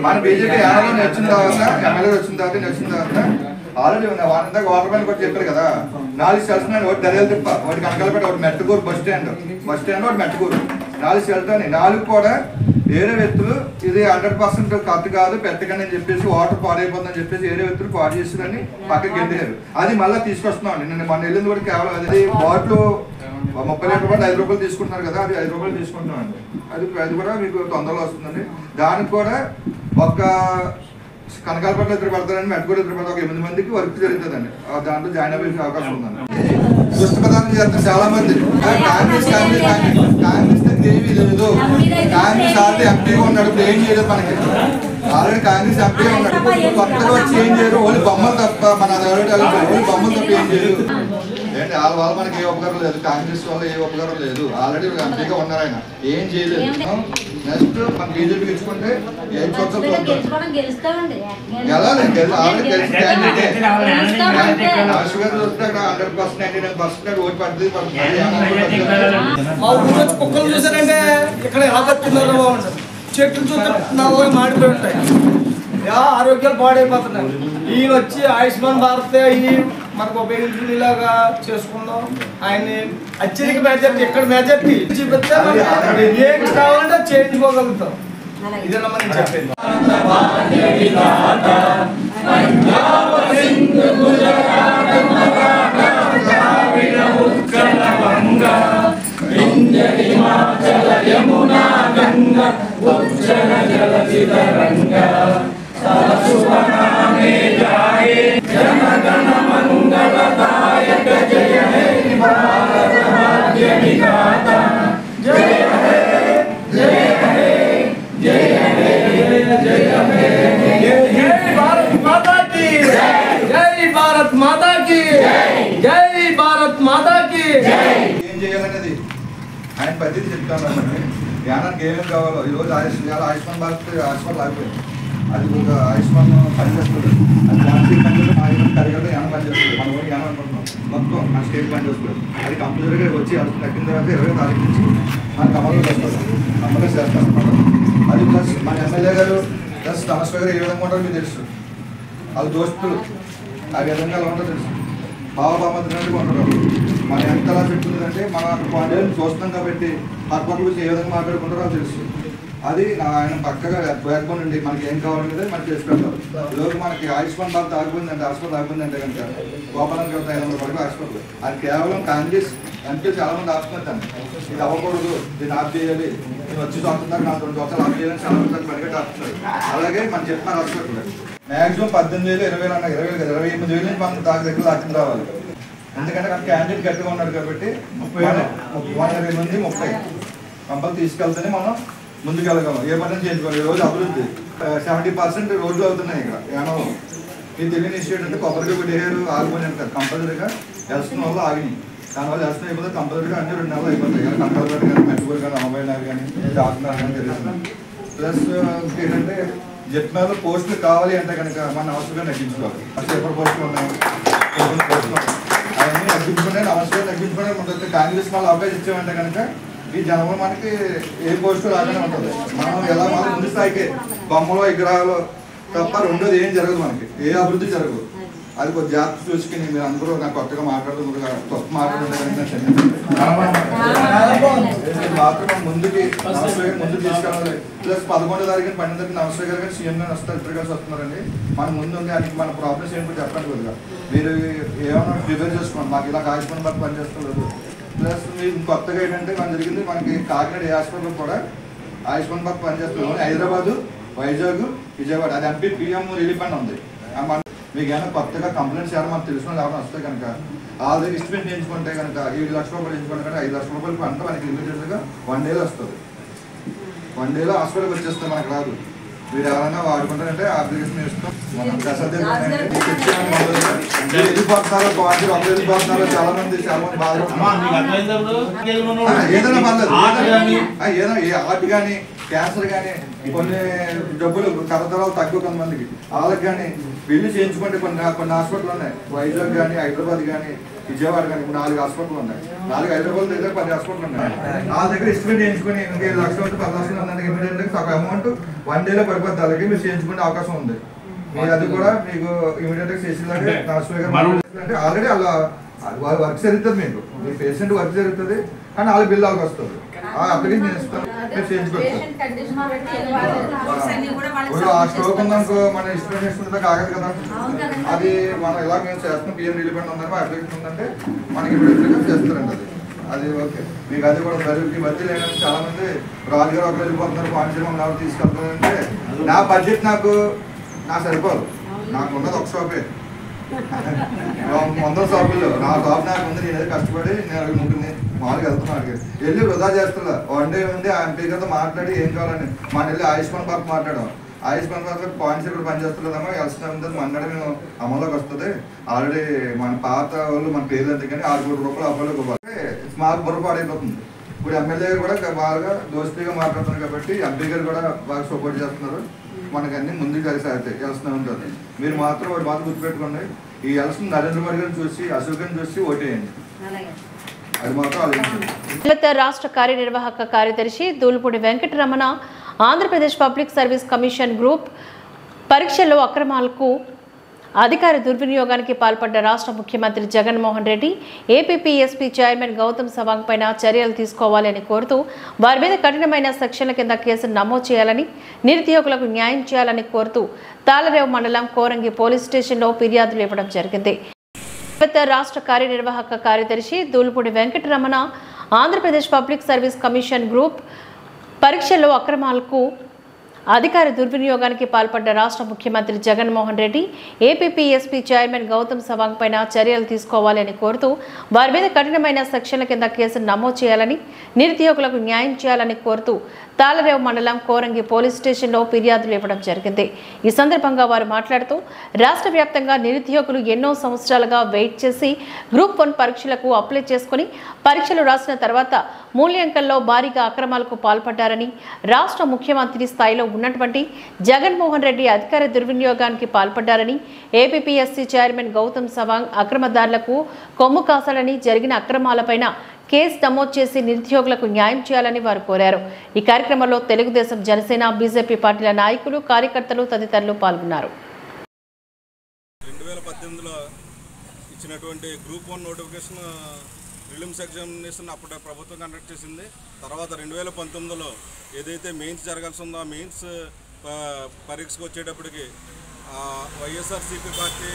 మన బీజేపీ యానలో వచ్చిన తర్వాత ఎమ్మెల్యే వచ్చిన తర్వాత ఆల్రెడీ అంతా వాటర్ మ్యాన్ కూడా చెప్పారు కదా. 4 సెల్స్ ఉన్నాయి. ఒకటి దర్యాలు తిప్ప, ఒకటి కనకాలపేట, ఒకటి మెట్టకూరు బస్ స్టాండ్, ఒకటి మెట్టకూరు. 4 సెల్స్ అని 4 కూడా వేరే వ్యక్తులు ఇది 100% కరెక్ట్ కాదు పెట్టకండి అని చెప్పేసి వాటర్ పాడైపోతుందని చెప్పేసి వేరే వ్యక్తులు పాడు చేస్తుందని పక్కకి వెళ్ళారు. అది మళ్ళీ తీసుకొస్తున్నాం. నేను మన వెళ్ళింది కూడా కేవలం అది బాటిల్ 30 లీటర్ కూడా 5 రూపాయలు తీసుకుంటున్నారు కదా. అది 5 రూపాయలు తీసుకుంటున్నాం అండి. అది కూడా మీకు తొందరలో వస్తుందండి. దానికి కూడా ఒక కనకాలపట్ల ఇద్దరు పడతారండి, మెట్టుకోడు ఇద్దరు పడతారు. 8 మందికి వర్క్ జరుగుతుందండి. దాంట్లో జాయిన్ అయ్యే అవకాశం ఉందండి. దుష్టపదాలు చేస్తారు చాలా మంది. కాంగ్రెస్ దగ్గర ఏమీ లేదు. కాంగ్రెస్ ఆల్రెడీ ఎంపీగా ఉన్నాడు. ఇప్పుడు ఏం చేయలేదు మనకి. ఆల్రెడీ కాంగ్రెస్ ఎంపీగా ఉన్నాడు. కొత్తగా వచ్చి ఏం చేయరు. ఓన్లీ బొమ్మలు తప్ప మన ఓన్లీ బొమ్మలు తప్ప ఏం చేయరు. ఏంటి వాళ్ళ మనకి ఏ ఉపకారం లేదు. కాంగ్రెస్ వల్ల ఏ ఉపకారం లేదు. ఆల్రెడీ ఎంపీగా ఉన్నారు. ఆయన ఏం చేయలేదు. నెక్స్ట్ మన బీజేపీకి ఇచ్చుకుంటే ఏం చూస్తాం ఎలా లేదు. ఆల్రెడీ తెలిసి క్యాండిడేట్ చూస్తే అక్కడ 100% 99% ఓటు పడుతుంది. మా ఊరు వచ్చి కుక్కలు చూసారంటే ఇక్కడ ఎలా బతున్నారో బాగుంటుంది. చెట్లు చూస్తే నా ఊరు మాడిపోయి ఉంటాయి. ఆరోగ్యాలు పాడైపోతున్నాయి. ఈయన వచ్చి ఆయుష్మాన్ భారత్ ఈ మనకు ఉపయోగించుకునేలాగా చేసుకుందాం. ఆయన్ని అత్యధిక మెజార్టీ ఇక్కడ మెజార్టీ చూపిస్తే ఏం కావాలంటే చేయించుకోగలుగుతాం. ఇదేనా మనం చెప్పేది. ఏం చేయాలనేది ఆయన పద్ధతి చెప్తాను. యానానికి ఏమేమి కావాలో ఈరోజు ఆయుష్మాన్ భారత్ హాస్పిటల్ ఆగిపోయింది. అది ఒక ఆయుష్మాన్ పనిచేస్తుంది. అది క్యాన్సర్ పనిచేస్తే మా కరిగల్లో యానం పనిచేస్తుంది. మనం కూడా యానం అనుకుంటున్నాం మొత్తం మన స్టేట్ పనిచేస్తుంది. అది కంపల్సరీగా వచ్చి అది తగ్గిన తర్వాత 20వ తారీఖు నుంచి మనకు అమలులోకి వస్తుంది. అమలు చేస్తామన్నమాట. అది ప్లస్ మన ఎమ్మెల్యే గారు ప్లస్ సమస్య గారు ఏ విధంగా ఉంటారో మీకు తెలుసు. వాళ్ళు దోస్తులు ఆ విధంగా ఎలా ఉంటుందో తెలుసు. భావభామతున్నట్టు ఉండడం మన ఎంతలా చెప్తుందంటే మన కాండేలను చూస్తున్నాం కాబట్టి పక్కపక్క గురించి ఏ విధంగా మాట్లాడుకుంటారో అది తెలుసు. అది ఆయన పక్కగా బ్యాక్బోన్ ఉండి మనకి ఏం కావాలనేది మనకి చేసి పెడతారు. ఈరోజు మనకి ఆయుష్మాన్ బాబు తాగిపోయిందంటే హాస్పిటల్ తాగిపోయిందంటే కనుక గోపాలం వెళ్తే 500 రూపాయలు హాస్పిటల్. అది కేవలం కాంగ్రెస్ అంటే చాలా మంది ఆపుతుంటాను. ఇది అవ్వకూడదు, దీన్ని ఆఫ్ చేయాలి, నేను వచ్చి చూస్తున్నారు నాకు 2 సంవత్సరాలు ఆఫ్ చేయాలని చాలా మంది పనిగట్టి ఆపుతున్నారు. అలాగే మనం చెప్తున్నారు హాస్పిటల్ మ్యాక్సిమం 18,000 20,000 అన్న 28,000 నుంచి మనం దగ్గర దాకా రావాలి. ఎందుకంటే నాకు క్యాండిడేట్ గట్టిగా ఉన్నాడు కాబట్టి 120 మంది 30 కంపల్ తీసుకెళ్తేనే మనం ముందుకు వెళ్ళగలం. ఏ పని చేయించుకోవాలి. రోజు అభివృద్ధి 70% రోడ్లు అవుతున్నాయి ఇక్కడ యానంలో. ఇది తెలియని ఇష్యూ ఏంటంటే కొబ్బరిగా పెట్టేయారు ఆగిపోయి అంటారు. కంపల్సరీగా వెళ్తున్న వాళ్ళు ఆగినాయి. దానివల్ల వెళ్తున్న అయిపోతే కంపల్సరీగా అన్ని 2 నెలలు అయిపోతాయి. కంపల్సరీ కానీ మెట్టుకూరు కానీ అమ్మాయినారు కానీ జాతర కానీ తెలుస్తుంది. ప్లస్ ఏంటంటే జట్నాలు పోస్టులు కావాలి అంటే కనుక మన అవసరంగా తగ్గించుకోవాలి. పేపర్ పోస్టులు ఉన్నాయి, పోస్టులు అవన్నీ తగ్గించుకునే అవసరం తగ్గించుకునే ఉంటుంది. కాంగ్రెస్ వాళ్ళు అవకాశం ఇచ్చామంటే కనుక ఈ జనంలో మనకి ఏ పోస్టు రాగానే ఉంటుంది. మనం ఎలా మనం ముందు స్థాయికి బొమ్మలో విగ్రహాలు తప్ప రెండోది ఏం జరగదు. మనకి ఏ అభివృద్ధి జరగదు. అది కొద్ది జాగ్రత్త చూసుకుని మీరు అందరూ నాకు కొత్తగా మాట్లాడుతుంది కొత్త మాత్రం ముందుకి ముందుకు తీసుకెళ్ళాలి. ప్లస్ 11వ తారీఖున 12వ నమస్తే గారు కానీ సీఎం గారు వస్తారు, ఇద్దరు కలిసి వస్తున్నారండి. మన ముందు ఉంది దానికి మన ప్రాబ్లమ్స్ ఏంటో చెప్పండి కొద్దిగా. మీరు ఏమైనా ప్రిపేర్ చేసుకోండి. మాకు ఇలా ఆయుష్మాన్ బట్టి పనిచేస్తలేదు. ప్లస్ మీరు కొత్తగా ఏంటంటే మనం జరిగింది మనకి కాకినాడ ఏ హాస్పిటల్ కూడా ఆయుష్మాన్ బట్టి పనిచేస్తున్నాం. హైదరాబాదు, వైజాగ్, విజయవాడ అది ఎంపీ పిఎం రిలీఫ్ అని ఉంది. మీకు ఏమైనా కొత్తగా కంప్లైంట్స్ ఏమైనా మనకు తెలిసిన వాళ్ళు ఎవరైనా వస్తే కనుక వాళ్ళ దగ్గర ఎస్టిమేట్ చేయించుకుంటే కనుక 7 లక్షల రూపాయలు చేయించుకుంటే కనుక 5 లక్షల రూపాయలు పంట మనకి ఇమీడియట్గా 1 డేలో వస్తుంది. 1 డేలో హాస్పిటల్కి వచ్చేస్తే మనకు రాదు. మీరు ఎవరైనా వాడుకుంటారంటే అప్లికేషన్ ఇస్తాం. వెళ్ళిపోతున్నారు క్వాలిటీ ఒకరు వెళ్ళిపోతున్నారు. చాలా మంది బాధపడుతున్నారు. ఏదైనా పర్లేదు. ఏదైనా హార్ట్ కానీ క్యాన్సర్ కానీ కొన్ని డబ్బులు తరతరాలు తక్కువ కొంతమందికి వాళ్ళకి కానీ వెళ్ళి చేయించుకుంటే కొన్ని హాస్పిటల్ ఉన్నాయి. వైజాగ్ కానీ హైదరాబాద్ కానీ విజయవాడ కానీ 4 హాస్పిటల్ ఉన్నాయి. 4 హైదరాబాద్ దగ్గర 10 హాస్పిటల్ ఉన్నాయి. వాళ్ళ దగ్గర ఎస్టిమేట్ చేయించుకుని ఇంకా 7 లక్షల నుంచి 10 లక్షలు ఉందంటే ఇమీడియట్గా ఒక అమౌంట్ 1 డేలో పడిపోద్ది. అలాగే మీరు చేయించుకునే అవకాశం ఉంది. మీరు అది కూడా మీకు ఇమీడియట్గా చేసేలాగే అంటే ఆల్రెడీ అలా వాళ్ళ వర్క్ జరుగుతుంది. మీకు మీ పేషెంట్ వర్క్ జరుగుతుంది కానీ వాళ్ళ బిల్ వాళ్ళకి వస్తుంది. ఆ అప్లికేషన్ చేస్తాం మీరు చేయించుకోవచ్చు. ఇప్పుడు ఆ స్ట్రోక్ ఉందనుకో మన ఇన్స్ట్రుమెంట్ చేసుకుంటే కాగదు కదా. అది మనం ఇలా మేము చేస్తాం. పిఎం రిలీఫ్ ఫండ్ ఉందని అప్లికేషన్ ఉందంటే మనకి ఇమీడియట్గా చేస్తారండి. అది ఓకే. మీకు అది కూడా బరువుకి మధ్య లేదంటే చాలా మంది రాజుగారు ఒకరు వెళ్ళిపోతున్నారు, పాండిచేరి ఎవరు తీసుకెళ్తారంటే నా బడ్జెట్ నాకు సరిపోదు. నాకు ఉన్నది ఒక షాపే, 100 షాపుల్లో నా షాప్ నాకు ఉంది. నేను కష్టపడి నేను ఉంటుంది మామూలుగా వెళ్తున్నాను. వెళ్ళి వృధా చేస్తున్నా. 1 డే ఉంది ఆ ఎంపీ గారితో మాట్లాడి ఏం కావాలని మన వెళ్ళి ఆయుష్మాన్ భారత్ మాట్లాడాం. ఆయుష్మాన్ భారత్ పాయింట్స్ ఇక్కడ పనిచేస్తుందమ్మా వెళ్తున్నాం. మనడే మేము అమల్లోకి వస్తుంది. ఆల్రెడీ మన పాత వాళ్ళు మన పేర్లు ఎందుకని 6 కోట్ల రూపాయలు అమల్లోకి ఇవ్వాలి. మాకు బుర్రపాడైపోతుంది. ఇప్పుడు ఎమ్మెల్యే గారు కూడా బాగా దోస్తీగా మాట్లాడుతున్నారు కాబట్టి ఎంపీ గారు కూడా బాగా సపోర్ట్ చేస్తున్నారు. మనకు అన్ని ముందుకు కలిసి అయితే వెళ్తూనే ఉంటుంది. మీరు మాత్రం వాటి మాత్రం గుర్తుపెట్టుకోండి. ఈ ఎలక్షన్ నరేంద్ర మోడీ గారిని చూసి అశోక్ గారిని చూసి ఓటేయండి. అది మాత్రం ఆలోచించండి. రాష్ట్ర కార్యనిర్వాహక కార్యదర్శి Dulupudi Venkataramana Andhra Pradesh public service commission group పరీక్షల్లో అక్రమాలకు అధికార దుర్వినియోగానికి పాల్పడ్డ రాష్ట్ర ముఖ్యమంత్రి జగన్మోహన్ రెడ్డి ఏపీపీఎస్పీ చైర్మన్ గౌతమ్ సవాంగ్ పైన చర్యలు తీసుకోవాలని కోరుతూ వారి మీద కఠినమైన సెక్షన్ల కింద కేసును నమోదు చేయాలని, నిరుద్యోగులకు న్యాయం చేయాలని కోరుతూ తాళరేవు మండలం కోరంగి పోలీస్ స్టేషన్లో ఫిర్యాదులు ఇవ్వడం జరిగింది. రాష్ట్ర కార్యనిర్వాహక కార్యదర్శి Dulupudi Venkataramana Andhra Pradesh public service commission group పరీక్షల్లో అక్రమాలకు అధికార దుర్వినియోగానికి పాల్పడ్డ రాష్ట్ర ముఖ్యమంత్రి జగన్మోహన్ రెడ్డి ఏపీపీఎస్పీ చైర్మన్ గౌతమ్ సవాంగ్ పైన చర్యలు తీసుకోవాలని కోరుతూ వారి మీద కఠినమైన సెక్షన్ల కింద కేసును నమోదు చేయాలని, నిరుద్యోగులకు న్యాయం చేయాలని కోరుతూ తాళరేవు మండలం కోరంగి పోలీస్ స్టేషన్లో ఫిర్యాదులు ఇవ్వడం జరిగింది. ఈ సందర్భంగా వారు మాట్లాడుతూ రాష్ట్ర వ్యాప్తంగా నిరుద్యోగులు ఎన్నో సంవత్సరాలుగా వెయిట్ చేసి గ్రూప్ 1 పరీక్షలకు అప్లై చేసుకుని పరీక్షలు రాసిన తర్వాత మూల్యాంకనంలో భారీగా అక్రమాలకు పాల్పడ్డారని, రాష్ట్ర ముఖ్యమంత్రి స్థాయిలో ఉన్నటువంటి జగన్మోహన్ రెడ్డి అధికార దుర్వినియోగానికి పాల్పడ్డారని, ఏపీపీఎస్సీ చైర్మన్ గౌతమ్ సవాంగ్ అక్రమదారులకు కొమ్ము కాసాలని, జరిగిన అక్రమాలపైన కేసు నమోదు చేసి నిరుద్యోగులకు న్యాయం చేయాలని వారు కోరారు. ఈ కార్యక్రమంలో తెలుగుదేశం, జనసేన, బీజేపీ పార్టీల నాయకులు, కార్యకర్తలు తదితరులు పాల్గొన్నారు. 2018లో ఇచ్చినటువంటి గ్రూప్ 1 నోటిఫికేషన్ ప్రిలిమ్స్ ఎగ్జామినేషన్ అప్పుడు ప్రభుత్వం కండక్ట్ చేసింది. తర్వాత 2019లో ఏదైతే మెయిన్స్ జరగాల్సి ఉందో ఆ మెయిన్స్ పరీక్షకు వచ్చేటప్పటికి వైఎస్ఆర్సీపీ పార్టీ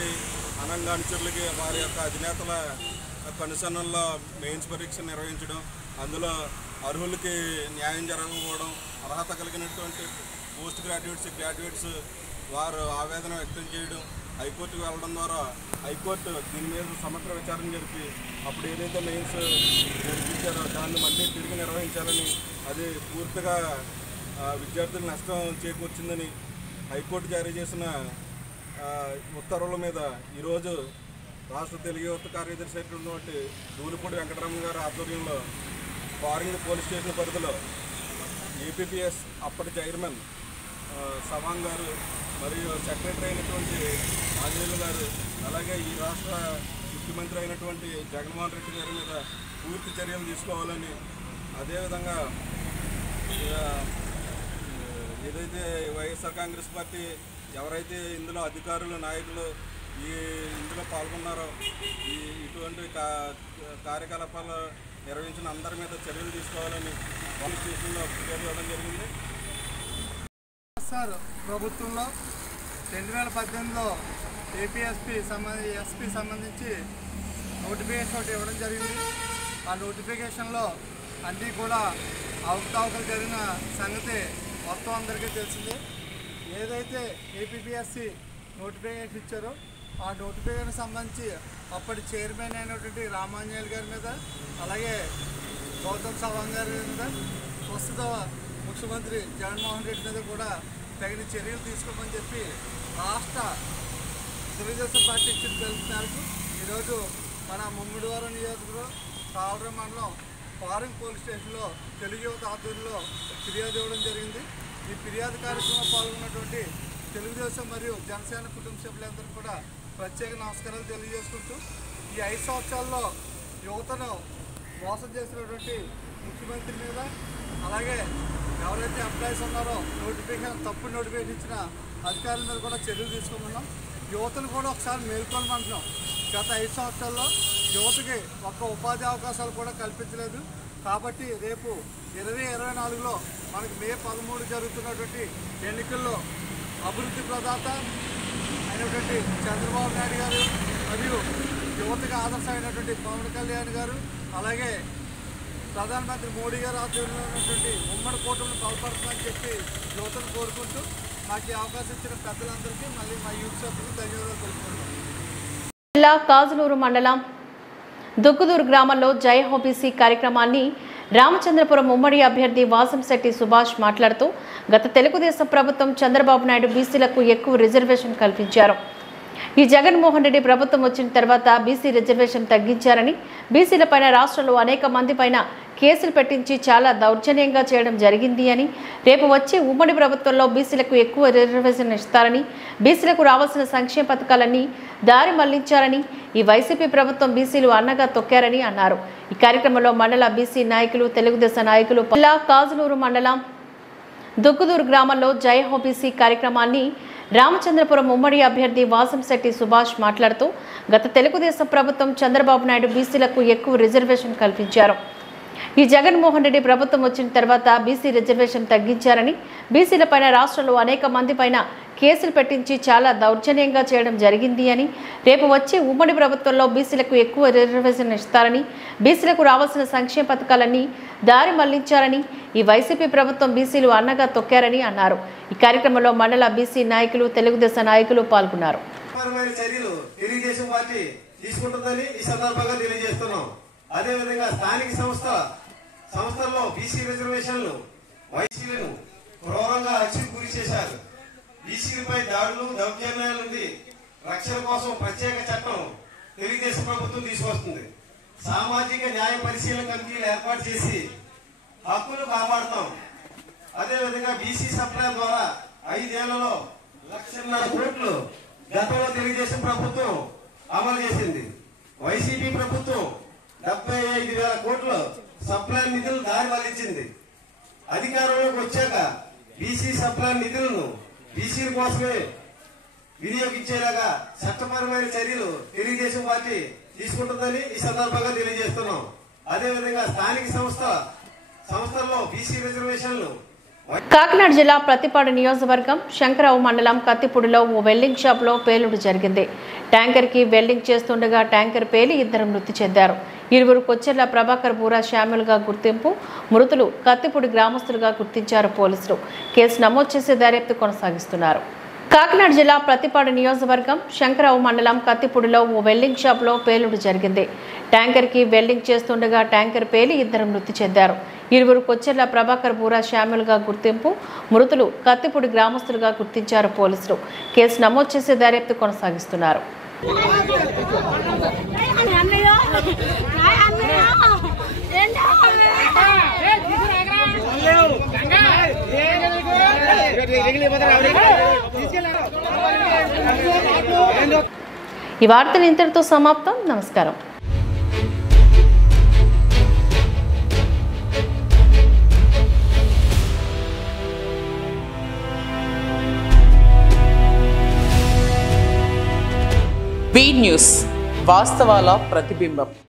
అనంగా అనుచరులకి వారి యొక్క అధినేతల కనుసన్నల్లో మెయిన్స్ పరీక్ష నిర్వహించడం, అందులో అర్హులకి న్యాయం జరగకపోవడం, అర్హత కలిగినటువంటి పోస్ట్ గ్రాడ్యుయేట్స్ వారు ఆవేదన వ్యక్తం చేయడం, హైకోర్టుకు వెళ్ళడం ద్వారా హైకోర్టు దీని మీద సమగ్ర విచారణ జరిపి అప్పుడు ఏదైతే మెయిన్స్ జరిపించారో దాన్ని మళ్ళీ తిరిగి నిర్వహించాలని, అది పూర్తిగా విద్యార్థులకు నష్టం చేకూర్చిందని హైకోర్టు జారీ చేసిన ఉత్తర్వుల మీద ఈరోజు రాష్ట్ర తెలుగు యువత కార్యదర్శి అయినటువంటి దూలిపూడి వెంకటరమణ గారి ఆధ్వర్యంలో ఫారింగ్ పోలీస్ స్టేషన్ పరిధిలో ఏపీపీఎస్ అప్పటి చైర్మన్ సవాంగ్ గారు మరియు సెక్రటరీ అయినటువంటి ఆంజనేయులు గారు, అలాగే ఈ రాష్ట్ర ముఖ్యమంత్రి అయినటువంటి జగన్మోహన్ రెడ్డి గారి మీద పూర్తి చర్యలు తీసుకోవాలని, అదేవిధంగా ఏదైతే వైఎస్ఆర్ కాంగ్రెస్ పార్టీ ఎవరైతే ఇందులో అధికారులు, నాయకులు ఇందులో పాల్గొన్నారో ఇటువంటి కార్యకలాపాలు నిర్వహించిన అందరి మీద చర్యలు తీసుకోవాలని పోలీస్ స్టేషన్లో ఫిర్యాదు ఇవ్వడం జరిగింది. సార్ ప్రభుత్వంలో 2018లో ఏపీఎస్పీ సంబంధించి నోటిఫికేషన్ ఒకటి ఇవ్వడం జరిగింది. ఆ నోటిఫికేషన్లో అన్నీ కూడా అవకతవకలు జరిగిన సంగతి మొత్తం అందరికీ తెలిసింది. ఏదైతే ఏపీపీఎస్సీ నోటిఫికేషన్ ఇచ్చారో ఆ నోటిఫికేషన్ సంబంధించి అప్పటి చైర్మన్ అయినటువంటి రామాంజనేయులు గారి మీద, అలాగే గౌతమ్ సవాంగ్ గారి మీద, ప్రస్తుత ముఖ్యమంత్రి జగన్మోహన్ రెడ్డి మీద కూడా తగిన చర్యలు తీసుకోమని చెప్పి రాష్ట్ర తెలుగుదేశం పార్టీ ఇచ్చిన పిలుపు మేరకు ఈరోజు మన ముమ్మిడివరం నియోజకవర్గం కావలరం మండలం ఫారింగ్ పోలీస్ స్టేషన్లో తెలుగు యువత ఆధ్వర్యంలో ఫిర్యాదు ఇవ్వడం జరిగింది. ఈ ఫిర్యాదు కార్యక్రమంలో పాల్గొన్నటువంటి తెలుగుదేశం మరియు జనసేన కుటుంబ సభ్యులందరూ కూడా ప్రత్యేక నమస్కారాలు తెలియజేసుకుంటూ, ఈ 5 సంవత్సరాల్లో యువతను మోసం చేసినటువంటి ముఖ్యమంత్రి మీద, అలాగే ఎవరైతే ఎంప్లాయీస్ ఉన్నారో తప్పుడు నోటిఫికేషన్ ఇచ్చిన అధికారుల మీద కూడా చర్యలు తీసుకుంటున్నాం. యువతను కూడా ఒకసారి మేల్కొనమంటున్నాం. గత 5 సంవత్సరాల్లో యువతకి ఒక్క ఉపాధి అవకాశాలు కూడా కల్పించలేదు. కాబట్టి రేపు 2024లో మనకి మే 13 జరుగుతున్నటువంటి ఎన్నికల్లో అభివృద్ధి ప్రదాత అయినటువంటి చంద్రబాబు నాయుడు గారు మరియు యువతకు ఆదర్శమైనటువంటి పవన్ కళ్యాణ్ గారు, అలాగే ప్రధానమంత్రి మోడీ గారు ఆధ్వర్యంలో ఉన్నటువంటి ఉమ్మడి కూటమిని బలపడుతుందని చెప్పి యువతను కోరుకుంటూ నాకు ఈ అవకాశం ఇచ్చిన పెద్దలందరికీ మళ్ళీ మా యూత్ సభ్యులకు ధన్యవాదాలు తెలుపుతున్నాను. జిల్లా కాజులూరు మండలం దుక్కుదూరు గ్రామంలో జై ఓబీసీ కార్యక్రమాన్ని రామచంద్రపురం ఉమ్మడి అభ్యర్థి వాసంశెట్టి సుభాష్ మాట్లాడుతూ, గత తెలుగుదేశం ప్రభుత్వం చంద్రబాబు నాయుడు బీసీలకు ఎక్కువ రిజర్వేషన్ కల్పించారు. ఈ జగన్మోహన్ రెడ్డి ప్రభుత్వం వచ్చిన తర్వాత బీసీ రిజర్వేషన్ తగ్గించారని, బీసీలపైన రాష్ట్రంలో అనేక మంది పైన కేసులు పెట్టించి చాలా దౌర్జన్యంగా చేయడం జరిగింది అని, రేపు వచ్చే ఉమ్మడి ప్రభుత్వంలో బీసీలకు ఎక్కువ రిజర్వేషన్ ఇస్తారని, బీసీలకు రావాల్సిన సంక్షేమ పథకాలన్నీ దారి మళ్లించారని, ఈ వైసీపీ ప్రభుత్వం బీసీలు అన్నగా తొక్కారని అన్నారు. ఈ కార్యక్రమంలో మండల బీసీ నాయకులు, తెలుగుదేశం నాయకులు జిల్లా కాజులూరు మండలం దుక్కుదూరు గ్రామంలో జై ఓబీసీ కార్యక్రమాన్ని రామచంద్రపురం ఉమ్మడి అభ్యర్థి వాసంశెట్టి సుభాష్ మాట్లాడుతూ, గత తెలుగుదేశం ప్రభుత్వం చంద్రబాబు నాయుడు బీసీలకు ఎక్కువ రిజర్వేషన్ కల్పించారు. ఈ జగన్మోహన్ రెడ్డి ప్రభుత్వం వచ్చిన తర్వాత బీసీ రిజర్వేషన్ తగ్గించారని, బీసీలపైన రాష్ట్రంలో అనేక మంది పైన కేసులు పెట్టించి చాలా దౌర్జన్యంగా చేయడం జరిగింది అని, రేపు వచ్చే ఉమ్మడి ప్రభుత్వంలో బీసీలకు ఎక్కువ రిజర్వేషన్ ఇస్తారని, బీసీలకు రావాల్సిన సంక్షేమ పథకాలన్నీ దారి మళ్లించారని, ఈ వైసీపీ ప్రభుత్వం బీసీలు అన్నగా తొక్కారని అన్నారు. ఈ కార్యక్రమంలో మండల బీసీ నాయకులు, తెలుగుదేశం నాయకులు పాల్గొన్నారు. తెలుగుదేశం పార్టీ తీసుకుంటుందని ఈ సందర్భంగా తెలియజేస్తున్నాం. అదేవిధంగా స్థానిక సంస్థల్లో బీసీ రిజర్వేషన్లు వైసీలను క్రూరంగా హత్యకు గురి చేశారు. బీసీలపై దాడులు, దౌర్జన్యాల నుండి రక్షణ కోసం ప్రత్యేక చట్టం తెలుగుదేశం ప్రభుత్వం తీసుకొస్తుంది. సామాజిక న్యాయ పరిశీలన కమిటీలు ఏర్పాటు చేసి హక్కులు కాపాడుతాం. అదేవిధంగా బీసీ సప్లై ద్వారా 5 ఏళ్లలో 1,50,000 కోట్లు గతంలో తెలుగుదేశం ప్రభుత్వం అమలు చేసింది. వైసీపీ ప్రభుత్వం 75,000 కోట్లు సప్లై నిధులు దారి మళ్లించింది. అధికారంలోకి వచ్చాక బీసీ సప్లై నిధులను బీసీల కోసమే వినియోగించేలాగా చట్టపరమైన చర్యలు తెలుగుదేశం పార్టీ తీసుకుంటుందని ఈ సందర్భంగా తెలియజేస్తున్నాం. అదేవిధంగా స్థానిక సంస్థల్లో బీసీ రిజర్వేషన్లు. కాకినాడ జిల్లా ప్రతిపాడు నియోజకవర్గం శంకరావు మండలం కత్తిపూడిలో ఓ వెల్డింగ్ షాప్లో పేలుడు జరిగింది. ట్యాంకర్కి వెల్డింగ్ చేస్తుండగా ట్యాంకర్ పేలి 2 మృతి చెందారు. 2 కొచ్చెర్ల ప్రభాకర్ బూరా శ్యాములుగా గుర్తింపు, మృతులు కత్తిపూడి గ్రామస్తులుగా గుర్తించారు పోలీసులు. కేసు నమోదు చేసి దర్యాప్తు కొనసాగిస్తున్నారు. కాకినాడ జిల్లా ప్రతిపాడు నియోజకవర్గం శంకరావు మండలం కత్తిపూడిలో ఓ వెల్డింగ్ షాప్లో పేలుడు జరిగింది. ట్యాంకర్కి వెల్డింగ్ చేస్తుండగా ట్యాంకర్ పేలి 2 మృతి చెందారు. 2 కొచ్చెర్ల ప్రభాకర్ బూరా శ్యాములుగా గుర్తింపు, మృతులు కత్తిపూడి గ్రామస్తులుగా గుర్తించారు పోలీసులు. కేసు నమోదు చేసి దర్యాప్తు కొనసాగిస్తున్నారు. ఈ వార్తలు ఇంతటితో సమాప్తం. నమస్కారం. బీ న్యూస్, వాస్తవాల ప్రతిబింబం.